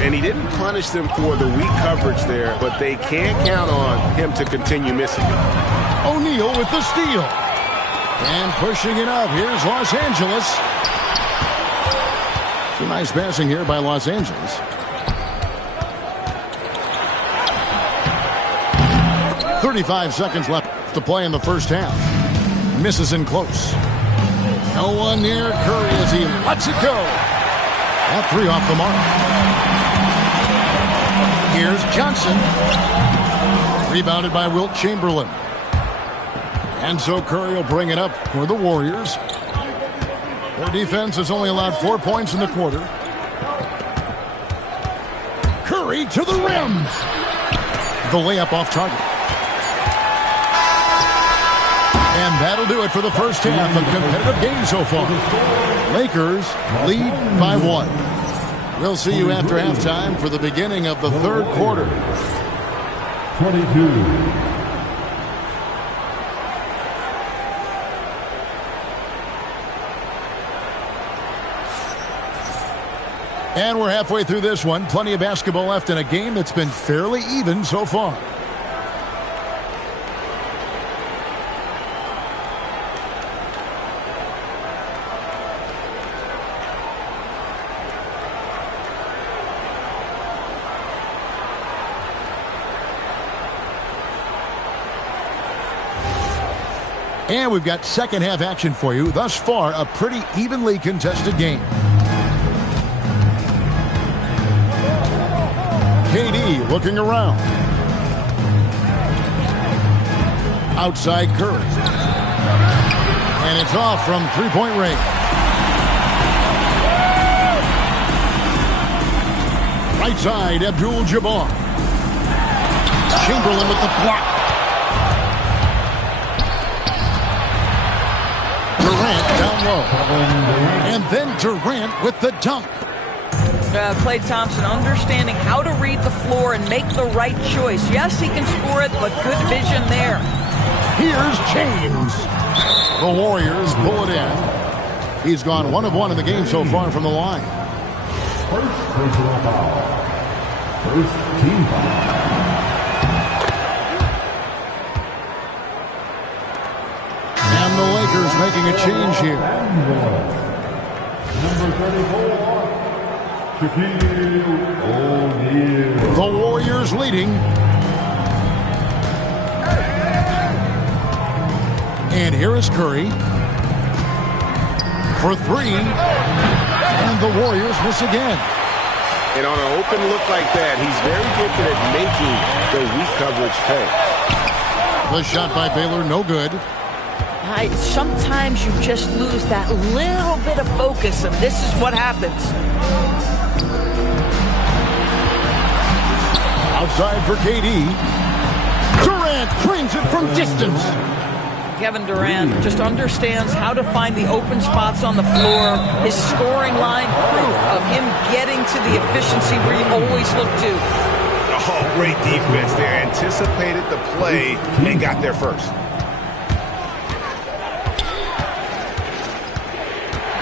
And he didn't punish them for the weak coverage there, but they can't count on him to continue missing it. O'Neal with the steal. And pushing it up. Here's Los Angeles. Some nice passing here by Los Angeles. .35 seconds left to play in the first half. Misses in close. No one near Curry as he lets it go. That 3 off the mark. Here's Johnson. Rebounded by Wilt Chamberlain. And so Curry will bring it up for the Warriors. Their defense has only allowed 4 points in the quarter. Curry to the rim. The layup off target. And that'll do it for the first half. A competitive game so far. Lakers lead by 1. We'll see you after halftime for the beginning of the third quarter. 22. And we're halfway through this one. Plenty of basketball left in a game that's been fairly even so far. And we've got second half action for you. Thus far, a pretty evenly contested game. KD looking around. Outside Curry. And it's off from three-point range. Right side, Abdul-Jabbar. Chamberlain with the block. Durant down low. And then Durant with the dunk. Klay Thompson understanding how to read the floor and make the right choice. Yes, he can score it, but good vision there. Here's James. The Warriors pull it in. He's gone 1 of 1 in the game so far from the line. First personal foul. First team foul. And the Lakers making a change here. Number 34. The Warriors leading. And here is Curry for 3. And the Warriors miss again. And on an open look like that, he's very gifted at making the weak coverage pay. The shot by Baylor, no good. Sometimes you just lose that little bit of focus, and this is what happens. Outside for KD. Durant brings it from distance. Kevin Durant just understands how to find the open spots on the floor. His scoring line proof of him getting to the efficiency where you always look to. Oh, great defense there. Anticipated the play and got there first.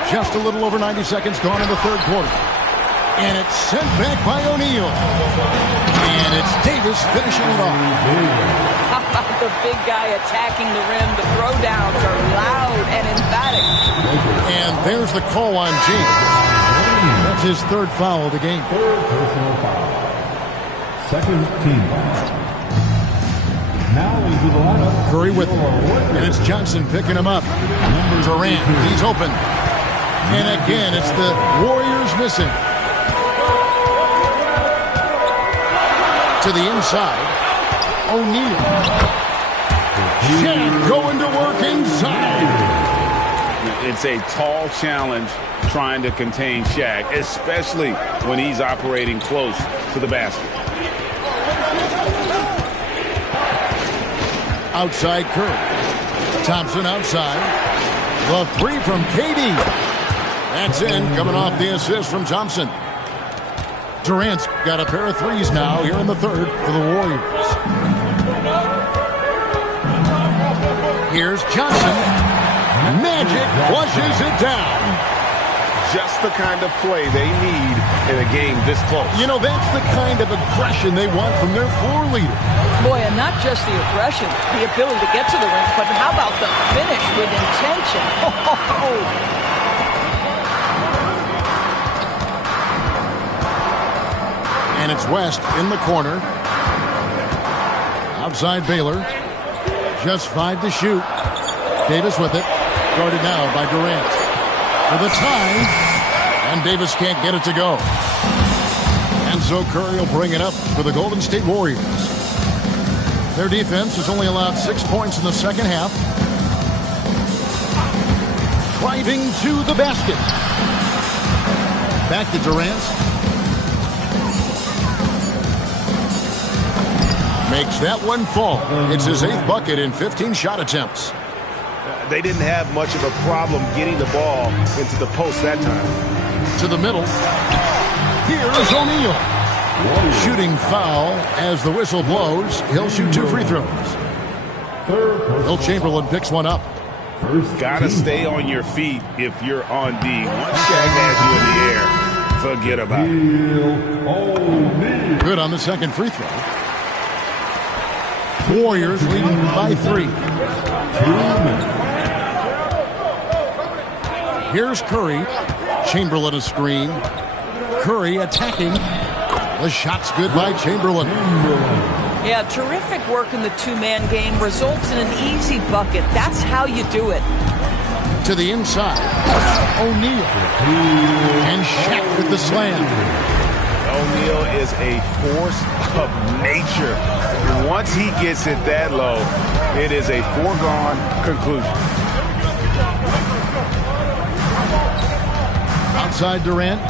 Just a little over 90 seconds gone in the third quarter. And it's sent back by O'Neal. And it's Davis finishing it off. How about the big guy attacking the rim? The throwdowns are loud and emphatic. And there's the call on James. That's his third foul of the game. Third personal foul. Second team foul. Now into the lineup. Curry with him. And it's Johnson picking him up. Durant, he's open. And again, it's the Warriors missing. To the inside. O'Neal. Shaq going to work inside. It's a tall challenge trying to contain Shaq, especially when he's operating close to the basket. Outside Curry. Thompson outside. The 3 from KD. That's in, coming off the assist from Thompson. Durant's got a pair of 3s now here in the third for the Warriors. Here's Johnson. Magic flushes it down. Just the kind of play they need in a game this close. You know, that's the kind of aggression they want from their floor leader. Boy, and not just the aggression, the ability to get to the rim, but how about the finish with intention? Oh. And it's West in the corner. Outside Baylor. Just 5 to shoot. Davis with it. Guarded now by Durant. For the tie. And Davis can't get it to go. And so Curry will bring it up for the Golden State Warriors. Their defense has only allowed 6 points in the second half. Driving to the basket. Back to Durant. Makes that one fall. It's his 8th bucket in 15 shot attempts. they didn't have much of a problem getting the ball into the post that time. To the middle. Here's O'Neal. Shooting foul as the whistle blows. He'll shoot 2 free throws. Will Chamberlain picks one up. Gotta stay on your feet if you're on D. Once Shaq has you in the air, forget about it. Good on the second free throw. Warriors leading by 3. Here's Curry. Chamberlain a screen. Curry attacking. The shot's good by Chamberlain. Yeah, terrific work in the two-man game results in an easy bucket. That's how you do it. To the inside. O'Neal. And Shaq with the slam. O'Neal is a force of nature. Once he gets it that low, it is a foregone conclusion. Outside Durant.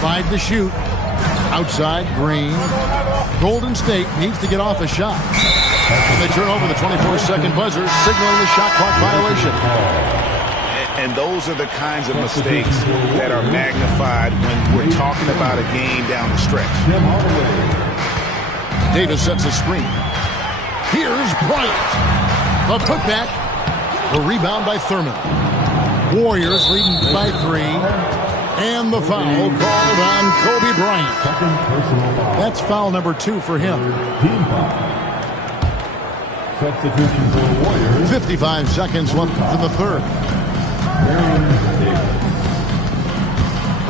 5 to shoot. Outside Green. Golden State needs to get off a shot. And they turn over the 24-second buzzer, signaling the shot clock violation. And those are the kinds of mistakes that are magnified when we're talking about a game down the stretch. Davis sets a screen. Here's Bryant. The putback. The rebound by Thurman. Warriors leading by 3. And the foul called on Kobe Bryant. That's foul number 2 for him. Substitution for the Warriors. 55 seconds left in the third.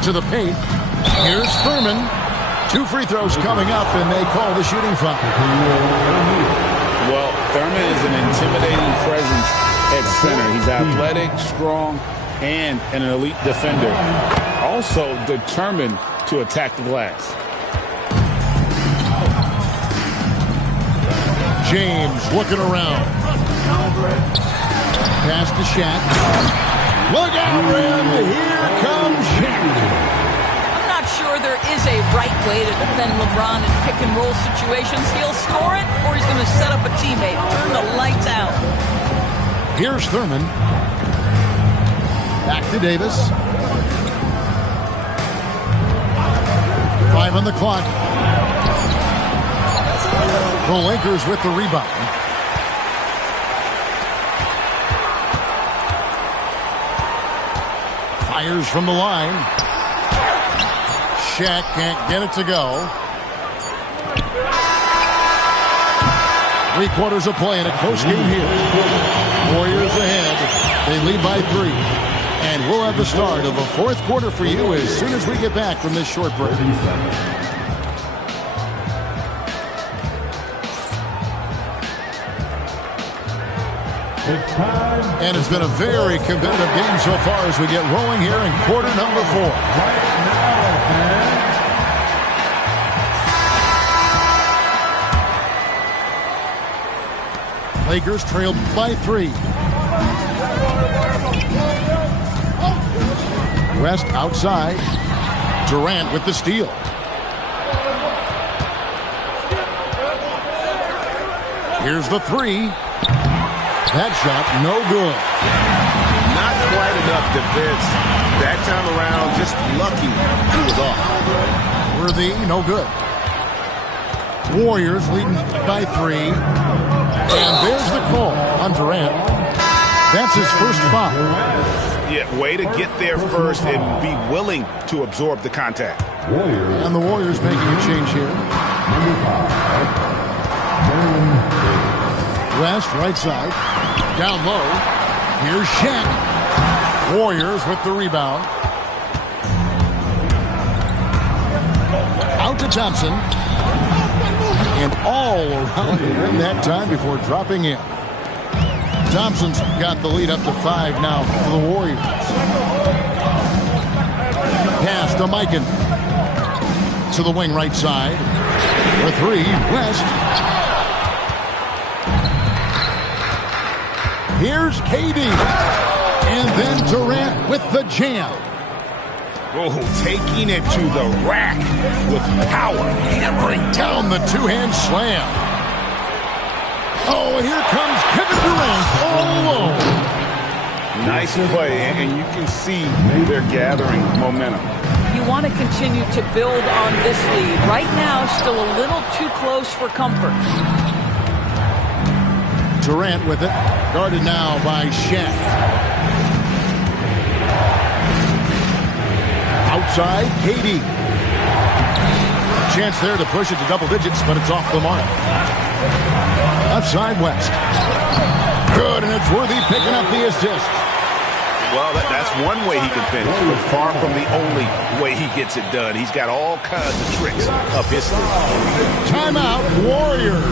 To the paint. Here's Thurman. 2 free throws coming up, and they call the shooting foul. Well, Thurman is an intimidating presence at center. He's athletic, strong, and an elite defender. Also determined to attack the glass. James looking around. Pass to Shaq. Look out, Rim. Here comes Shaq. I'm not sure there is a right way to defend LeBron in pick-and-roll situations. He'll score it, or he's going to set up a teammate. Turn the lights out. Here's Thurman. Back to Davis. 5 on the clock. The Lakers with the rebound. Fires from the line. Shaq can't get it to go. 3 quarters of play in a close game here. Warriors ahead. They lead by 3. And we'll have the start of the 4th quarter for you as soon as we get back from this short break. And it's been a very competitive game so far as we get rolling here in quarter number 4. Lakers trailed by 3. West outside. Durant with the steal. Here's the 3. That shot, no good. Not quite enough defense. That time around, just lucky he was off. Worthy, no good. Warriors leading by 3. And there's the call on Durant. That's his first foul. Yeah, way to get there first and be willing to absorb the contact. And the Warriors making a change here. West, right side. Down low. Here's Shaq. Warriors with the rebound. Out to Thompson. And all around the rim that time before dropping in. Thompson's got the lead up to 5 now for the Warriors. Pass to Mikan. To the wing right side. For 3, West. Here's KD. And then Durant with the jam. Oh, taking it to the rack with power. Hammering down the 2-hand slam. Oh, and here comes Kevin Durant all alone. Nice play, and you can see they're gathering momentum. You want to continue to build on this lead. Right now, still a little too close for comfort. Durant with it. Guarded now by Shaq. Outside, KD. Chance there to push it to double digits, but it's off the mark. Left side, West. Good, and it's Worthy picking up the assist. Well, that's one way he can finish, but far from the only way he gets it done. He's got all kinds of tricks up his sleeve. Timeout, Warriors.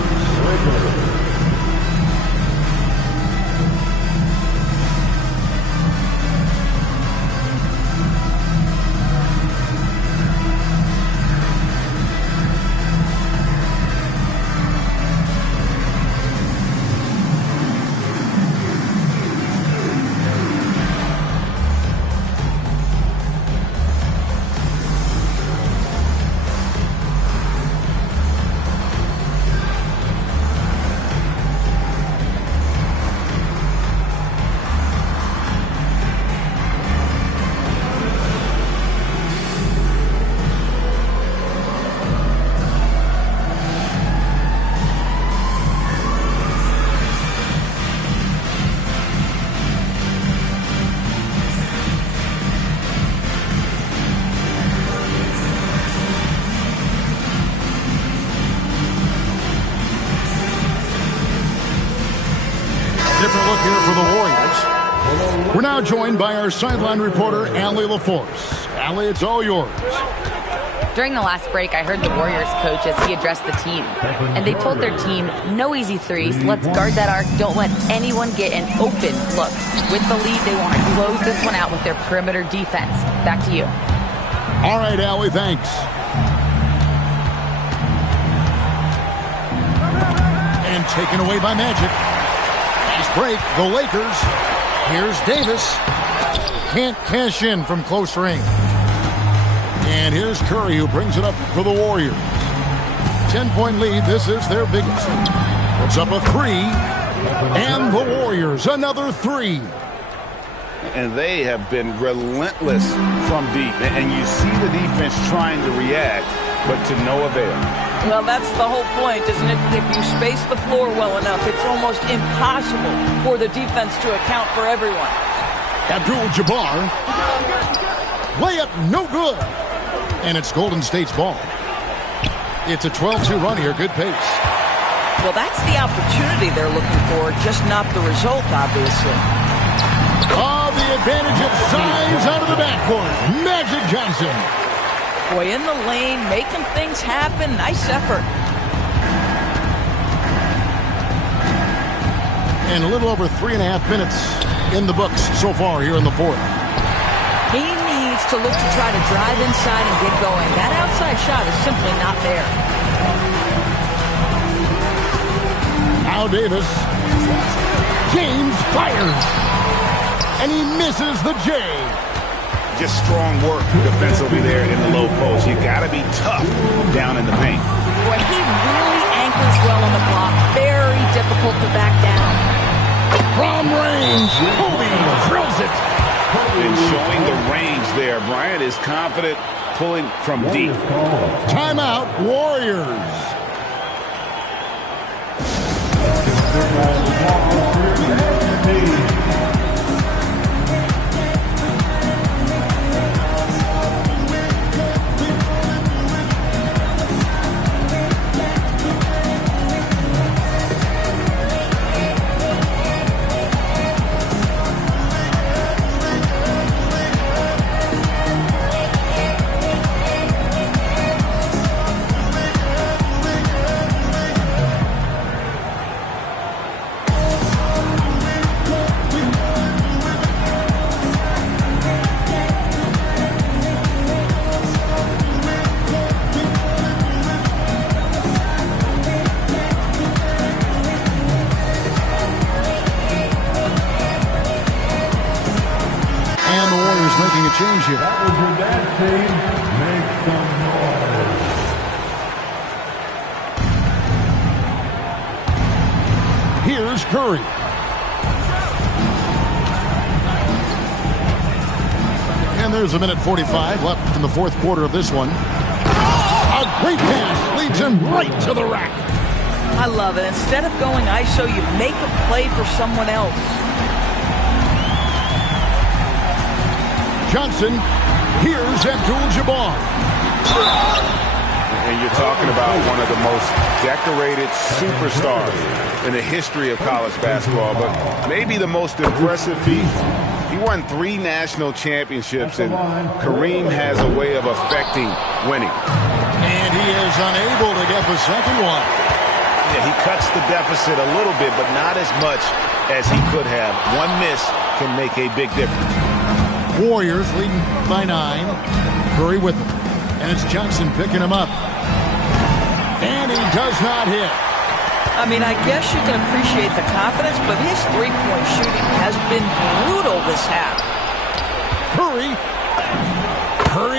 Different look here for the Warriors. We're now joined by our sideline reporter, Allie LaForce. Allie, it's all yours. During the last break, I heard the Warriors coach as he addressed the team. And they told their team, no easy threes. Let's guard that arc. Don't let anyone get an open look. With the lead, they want to close this one out with their perimeter defense. Back to you. All right, Allie, thanks. And taken away by Magic. Nice break, the Lakers. Here's Davis. Can't cash in from close range. And here's Curry, who brings it up for the Warriors. 10-point lead. This is their biggest. Puts up a three. And the Warriors, another three. And they have been relentless from deep. And you see the defense trying to react, but to no avail. Well, that's the whole point, isn't it? If you space the floor well enough, it's almost impossible for the defense to account for everyone. Abdul-Jabbar. Layup no good. And it's Golden State's ball. It's a 12-2 run here. Good pace. Well, that's the opportunity they're looking for, just not the result, obviously. Oh, the advantage of size out of the backcourt. Magic Johnson. Boy, in the lane, making things happen. Nice effort. And a little over 3.5 minutes in the books so far here in the fourth. He needs to look to try to drive inside and get going. That outside shot is simply not there. Now Davis. James fires. And he misses the J. Just strong work defensively there in the low post. You got to be tough down in the paint. Boy, he really anchors well on the block. Very difficult to back down. From range, Kobe drills it. And showing the range there. Bryant is confident pulling from deep. Timeout, Warriors. Making a change here. That was your dad's team. Make some noise. Here's Curry. And there's a minute 45 left in the fourth quarter of this one. A great pass leads him right to the rack. I love it. Instead of going ISO, you make a play for someone else. Johnson, here's Abdul-Jabbar. And you're talking about one of the most decorated superstars in the history of college basketball, but maybe the most impressive feat. He won 3 national championships, and Kareem has a way of affecting winning. And he is unable to get the second one. Yeah, he cuts the deficit a little bit, but not as much as he could have. One miss can make a big difference. Warriors leading by 9. Curry with him. And it's Johnson picking him up. And he does not hit. I mean, I guess you can appreciate the confidence, but his three-point shooting has been brutal this half. Curry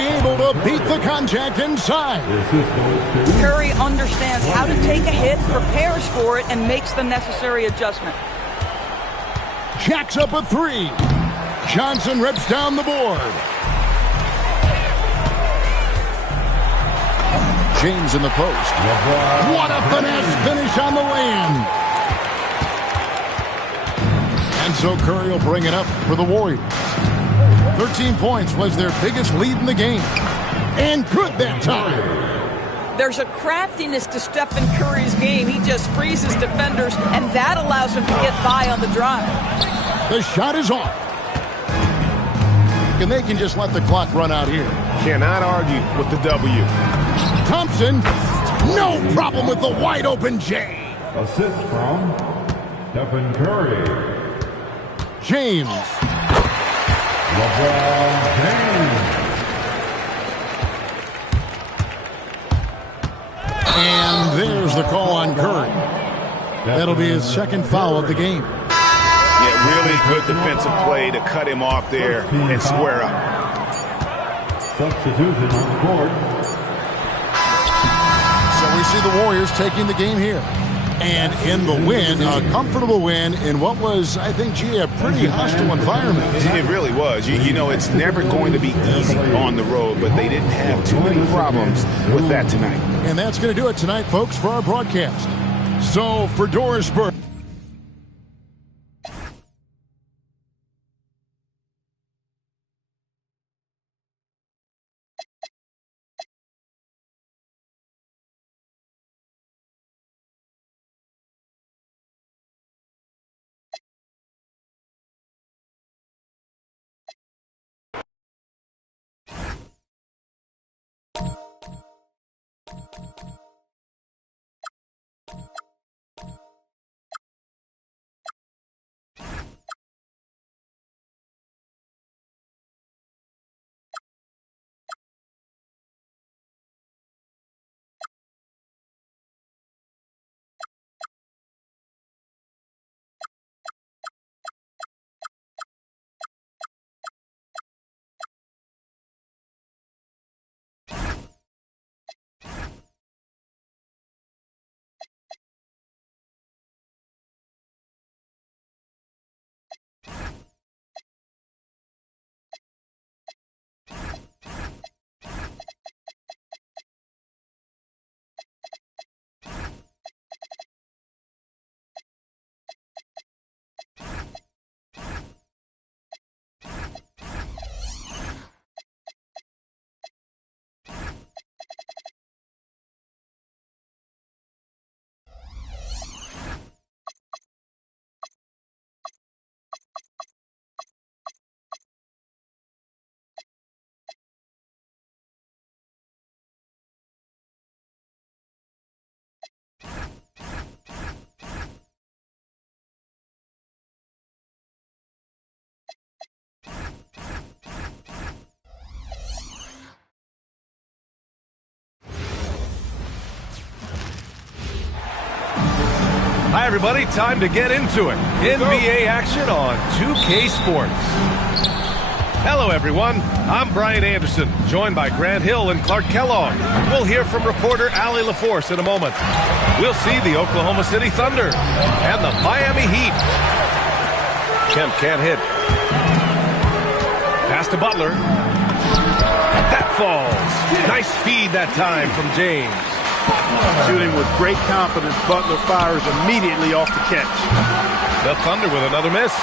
able to beat the contact inside. Curry understands how to take a hit, prepares for it, and makes the necessary adjustment. Jacks up a 3. Johnson rips down the board. James in the post. What a finesse finish on the lay-in. And so Curry will bring it up for the Warriors. 13 points was their biggest lead in the game. And good that time. There's a craftiness to Stephen Curry's game. He just freezes defenders, and that allows him to get by on the drive. The shot is off. And they can just let the clock run out here. Cannot argue with the W. Thompson, no problem with the wide-open J. Assist from Stephen Curry. James. LeBron James. And there's the call on Curry. That'll be his second foul of the game. Yeah, really good defensive play to cut him off there and square up. Substitution on the board. So we see the Warriors taking the game here. And in the win, a comfortable win in what was, I think, a pretty hostile environment. It really was. You know, it's never going to be easy on the road, but they didn't have too many problems with that tonight. And that's going to do it tonight, folks, for our broadcast. So for Doris Burke. Hi, everybody. Time to get into it. NBA action on 2K Sports. Hello, everyone. I'm Brian Anderson, joined by Grant Hill and Clark Kellogg. We'll hear from reporter Allie LaForce in a moment. We'll see the Oklahoma City Thunder and the Miami Heat. Kemp can't hit. Pass to Butler. That falls. Nice feed that time from James. Shooting with great confidence, Butler fires immediately off the catch. The Thunder with another miss.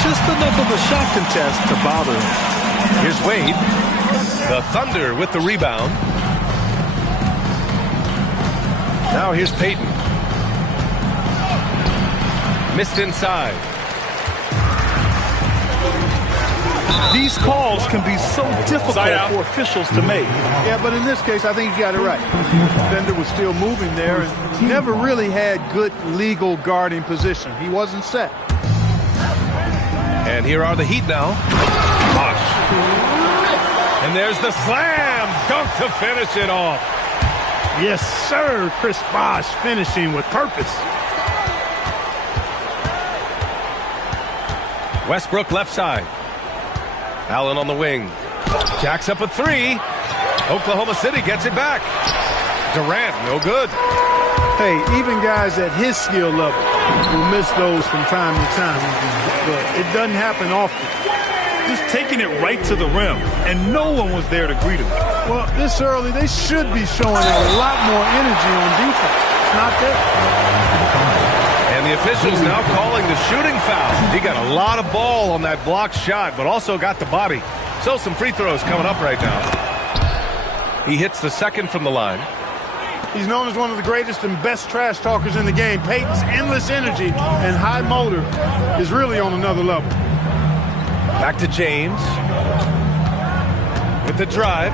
Just enough of a shot contest to bother him. Here's Wade. The Thunder with the rebound. Now here's Payton. Missed inside. These calls can be so difficult for officials to make. Yeah, but in this case, I think you got it right. The defender was still moving there and never really had good legal guarding position. He wasn't set. And here are the Heat now. Bosh. And there's the slam dunk to finish it off. Yes, sir. Chris Bosh finishing with purpose. Westbrook left side. Allen on the wing. Jacks up a three. Oklahoma City gets it back. Durant, no good. Hey, even guys at his skill level will miss those from time to time. But it doesn't happen often. Just taking it right to the rim, and no one was there to greet him. Well, this early, they should be showing a lot more energy on defense. It's not there. And the officials now calling the shooting foul. He got a lot of ball on that blocked shot, but also got the body. So some free throws coming up right now. He hits the second from the line. He's known as one of the greatest and best trash talkers in the game. Payton's endless energy and high motor is really on another level. Back to James. With the drive.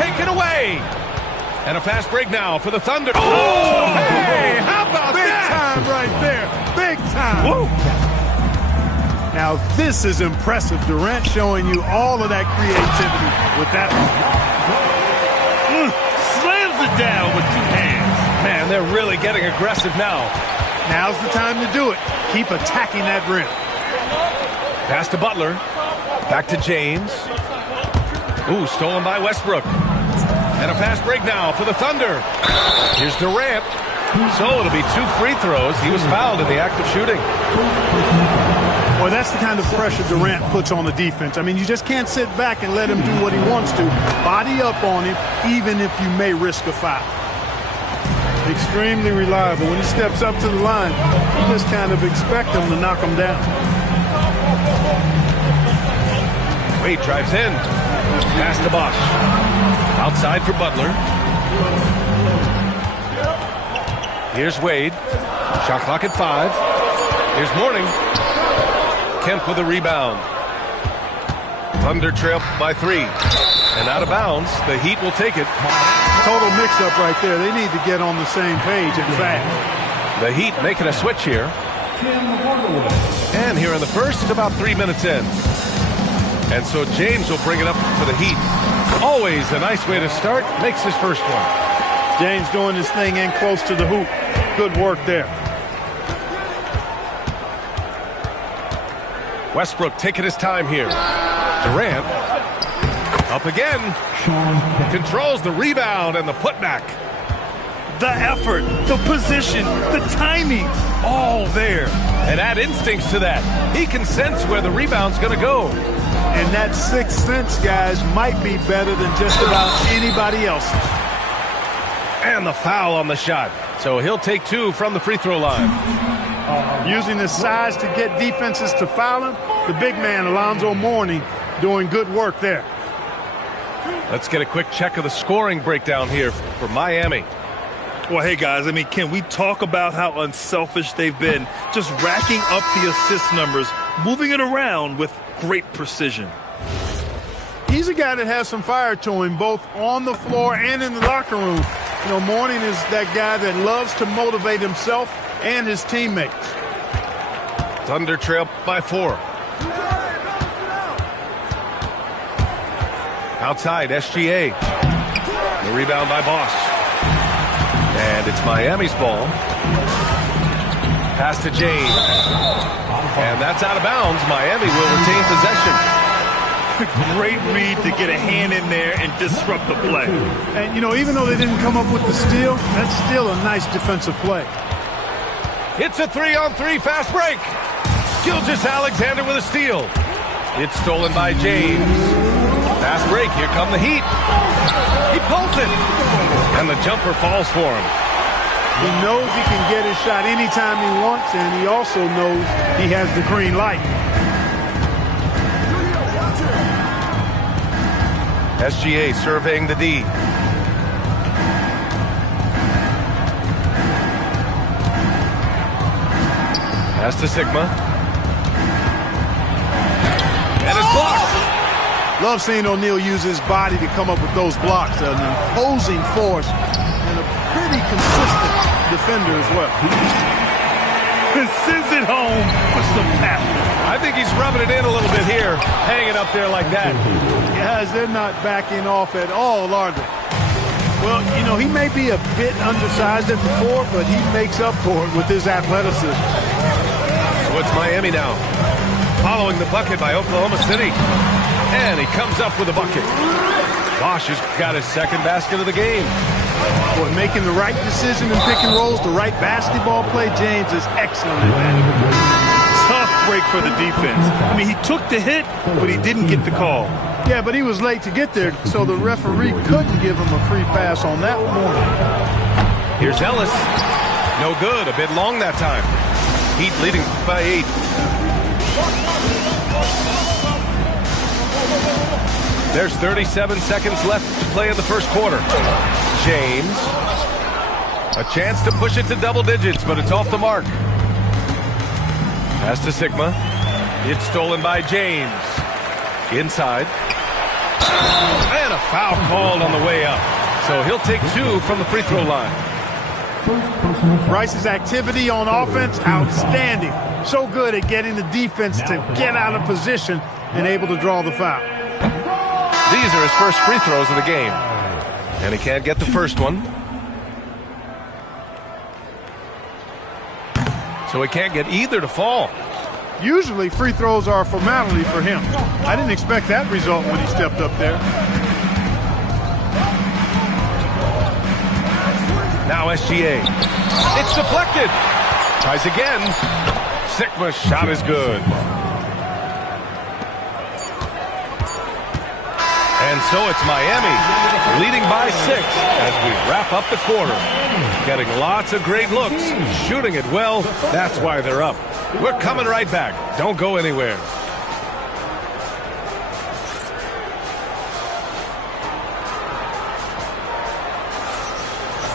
Taken away. And a fast break now for the Thunder. Oh, hey, how about Big that? time right there. Big time. Woo. Now, this is impressive. Durant showing you all of that creativity with that one. Slams it down with two hands. Man, they're really getting aggressive now. Now's the time to do it. Keep attacking that rim. Pass to Butler. Back to James. Ooh, stolen by Westbrook. And a fast break now for the Thunder. Here's Durant. So it'll be 2 free throws. He was fouled in the act of shooting. Well, that's the kind of pressure Durant puts on the defense. I mean, you just can't sit back and let him do what he wants to. Body up on him, even if you may risk a foul. Extremely reliable. When he steps up to the line, you just kind of expect him to knock him down. Wade drives in. Pass to Bosh. Outside for Butler. Here's Wade. Shot clock at 5. Here's Mourning. Kemp with a rebound. Thunder trail by 3. And out of bounds, the Heat will take it. Total mix-up right there. They need to get on the same page and fast. The Heat making a switch here. And here in the first, about 3 minutes in. And so James will bring it up for the Heat. Always a nice way to start. Makes his first one. James doing his thing in close to the hoop. Good work there. Westbrook taking his time here. Durant up again. Controls the rebound and the putback. The effort, the position, the timing, all there. And add instincts to that. He can sense where the rebound's going to go. And that sixth sense, guys, might be better than just about anybody else. And the foul on the shot. So he'll take 2 from the free throw line. Using his size to get defenses to foul him, the big man, Alonzo Mourning, doing good work there. Let's get a quick check of the scoring breakdown here for Miami. Well, hey, guys, I mean, can we talk about how unselfish they've been? Just racking up the assist numbers, moving it around with great precision. He's a guy that has some fire to him, both on the floor and in the locker room. You know, Mourning is that guy that loves to motivate himself and his teammates. Thunder trail by 4. Outside, SGA. The rebound by Bosh. And it's Miami's ball. Pass to James. And that's out of bounds. Miami will retain possession. Great read to get a hand in there and disrupt the play. And, even though they didn't come up with the steal, that's still a nice defensive play. It's a 3-on-3 fast break. Gilgeous-Alexander with a steal. It's stolen by James. Fast break. Here come the Heat. He pulls it. And the jumper falls for him. He knows he can get his shot anytime he wants, and he also knows he has the green light. SGA surveying the D. Pass to Sigma. And it's blocked. Love seeing O'Neal use his body to come up with those blocks. An imposing force and a pretty consistent defender as well. Sends it home with some passion. I think he's rubbing it in a little bit here, hanging up there like that. Guys, they're not backing off at all, are they? Well, he may be a bit undersized at the 4, but he makes up for it with his athleticism. So it's Miami now, following the bucket by Oklahoma City. And he comes up with a bucket. Bosch has got his second basket of the game. Boy, making the right decision in pick and rolls, the right basketball play, James is excellent at that. Tough break for the defense. I mean, he took the hit, but he didn't get the call. Yeah, but he was late to get there, so the referee couldn't give him a free pass on that one. Here's Ellis. No good. A bit long that time. Heat leading by 8. There's 37 seconds left to play in the first quarter. James. A chance to push it to double digits, but it's off the mark. Pass to Sigma. It's stolen by James. Inside. And a foul called on the way up. So he'll take 2 from the free throw line. Rice's activity on offense, outstanding. So good at getting the defense to get out of position and able to draw the foul. These are his first free throws of the game. And he can't get the first one. So he can't get either to fall. Usually free throws are a formality for him. I didn't expect that result when he stepped up there. Now SGA. It's deflected. Tries again. Sigma's shot is good. And so it's Miami leading by 6 as we wrap up the quarter. Getting lots of great looks, shooting it well. That's why they're up. We're coming right back. Don't go anywhere.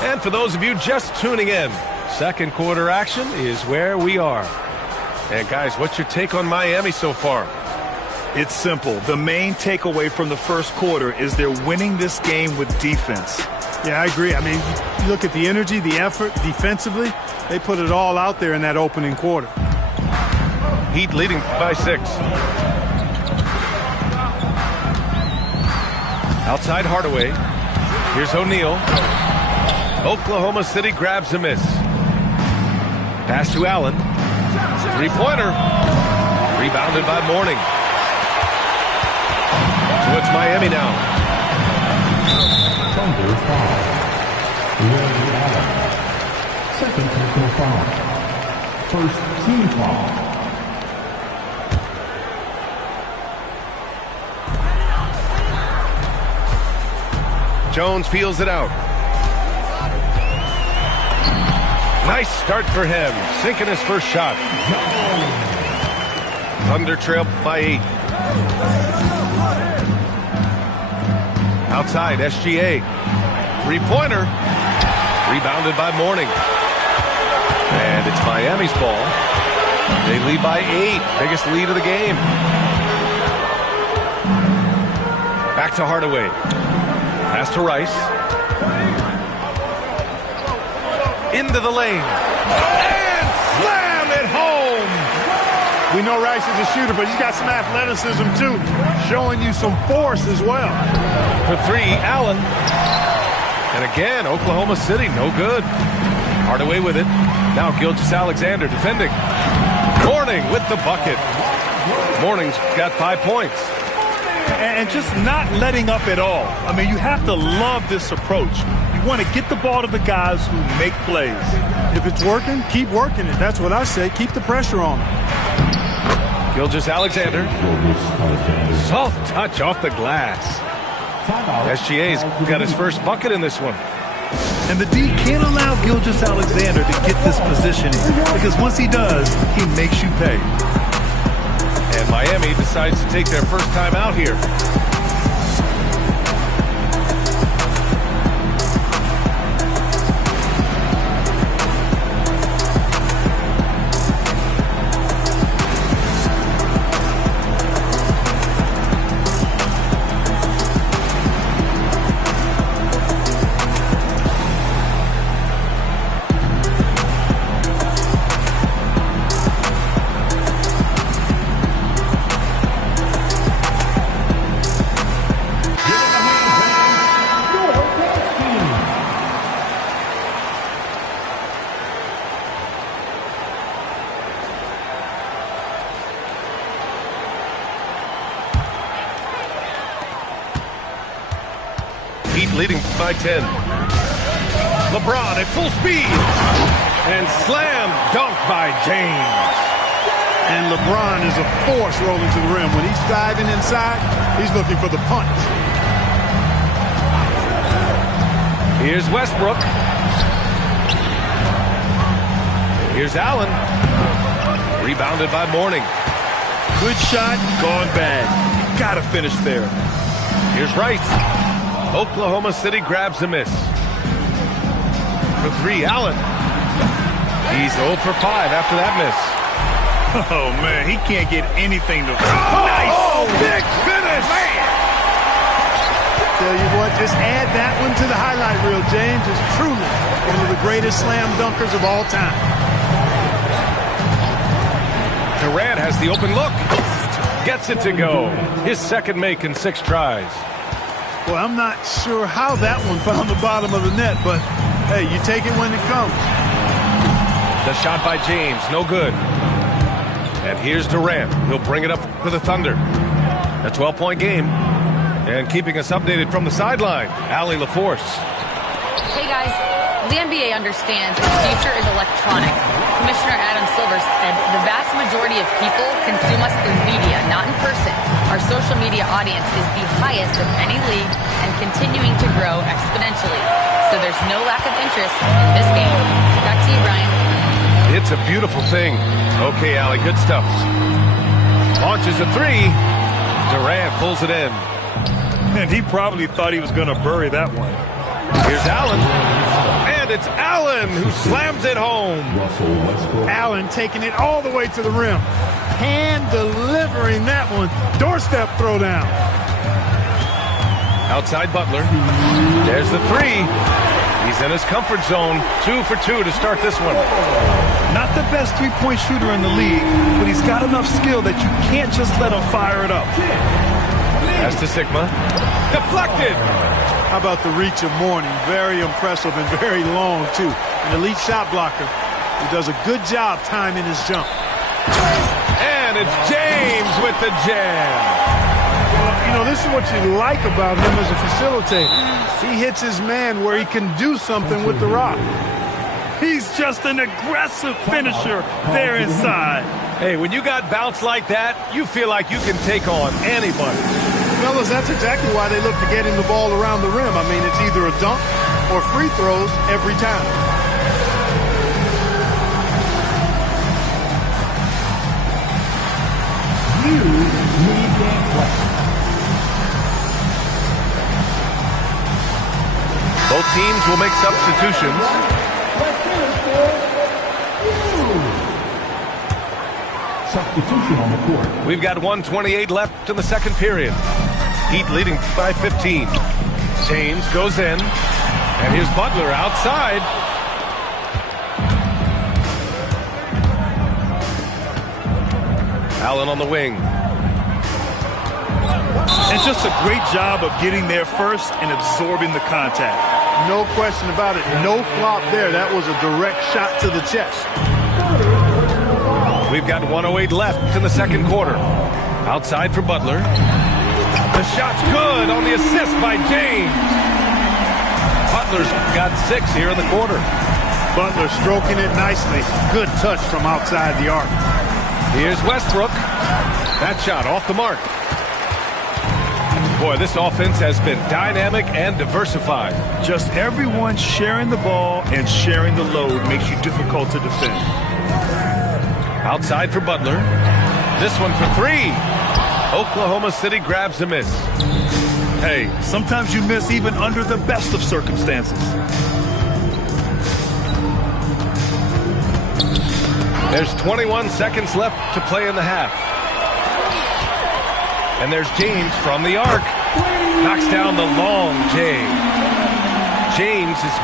And for those of you just tuning in, second quarter action is where we are. And guys, what's your take on Miami so far? It's simple. The main takeaway from the first quarter is they're winning this game with defense. Yeah, I agree. I mean, you look at the energy, the effort defensively, they put it all out there in that opening quarter. Heat leading by 6. Outside Hardaway. Here's O'Neal. Oklahoma City grabs a miss. Pass to Allen. Three-pointer. Rebounded by Mourning. So it's Miami now. Thunder foul. Ray Allen. Second personal foul. First team foul. Jones feels it out. Nice start for him, sinking his first shot. Thunder trail by 8. Outside, SGA. Three-pointer. Rebounded by Mourning. And it's Miami's ball. They lead by 8. Biggest lead of the game. Back to Hardaway. Pass to Rice. Into the lane. And slam it home. We know Rice is a shooter, but he's got some athleticism too, showing you some force as well. For 3, Allen. And again, Oklahoma City, no good. Hardaway with it. Now Gilgeous-Alexander defending. Mourning with the bucket. Mourning's got 5 points. And just not letting up at all. I mean, you have to love this approach. You want to get the ball to the guys who make plays. If it's working, keep working it. That's what I say. Keep the pressure on them. Gilgeous-Alexander. Soft touch off the glass. SGA's got his first bucket in this one. And the D can't allow Gilgeous-Alexander to get this positioning, because once he does, he makes you pay. And Miami decides to take their first time out here. Heat leading by 10. LeBron at full speed. And slam dunk by James. And LeBron is a force rolling to the rim. When he's diving inside, he's looking for the punch. Here's Westbrook. Here's Allen. Rebounded by Mourning. Good shot, gone bad. Gotta finish there. Here's Rice. Oklahoma City grabs the miss. For 3, Allen. He's 0 for 5 after that miss. Oh, man, he can't get anything to... Nice! Oh, big finish! Man. Tell you what, just add that one to the highlight reel. James is truly one of the greatest slam dunkers of all time. Durant has the open look. Gets it to go. His second make in 6 tries. Well, I'm not sure how that one found the bottom of the net, but, hey, you take it when it comes. The shot by James, no good. And here's Durant. He'll bring it up for the Thunder. A 12-point game. And keeping us updated from the sideline, Allie LaForce. Hey, guys. The NBA understands its future is electronic. Commissioner Adam Silver said the vast majority of people consume us through media, not in person. Our social media audience is the highest of any league and continuing to grow exponentially. So there's no lack of interest in this game. Back to you, Brian. It's a beautiful thing. Okay, Allie, good stuff. Launches a 3. Durant pulls it in. And he probably thought he was going to bury that one. Here's Allen. And it's Allen who slams it home. Allen taking it all the way to the rim. Hand delivering that one. Doorstep throwdown. Outside Butler. There's the 3. He's in his comfort zone. 2 for 2 to start this one. Not the best three-point shooter in the league, but he's got enough skill that you can't just let him fire it up. Pass to Sigma. Deflected. How about the reach of Mourning? Very impressive and very long, too. An elite shot blocker. He does a good job timing his jump. And it's James with the jam. Well, you know, this is what you like about him as a facilitator. He hits his man where he can do something with the rock. He's just an aggressive finisher there inside. Hey, when you got bounce like that, you feel like you can take on anybody. Fellas, that's exactly why they look to get him the ball around the rim. I mean, it's either a dunk or free throws every time. Both teams will make substitutions. Substitution on the court. We've got 1:28 left in the second period. Heat leading by 15. James goes in. And here's Butler outside. Allen on the wing. And just a great job of getting there first and absorbing the contact. No question about it. No flop there. That was a direct shot to the chest. We've got 1:08 left in the second quarter. Outside for Butler. The shot's good on the assist by James. Butler's got 6 here in the quarter. Butler stroking it nicely. Good touch from outside the arc. Here's Westbrook. That shot off the mark. Boy, this offense has been dynamic and diversified. Just everyone sharing the ball and sharing the load makes you difficult to defend. Outside for Butler. This one for 3. Oklahoma City grabs a miss. Hey, sometimes you miss even under the best of circumstances. There's 21 seconds left to play in the half. And there's James from the arc. Knocks down the long J. James is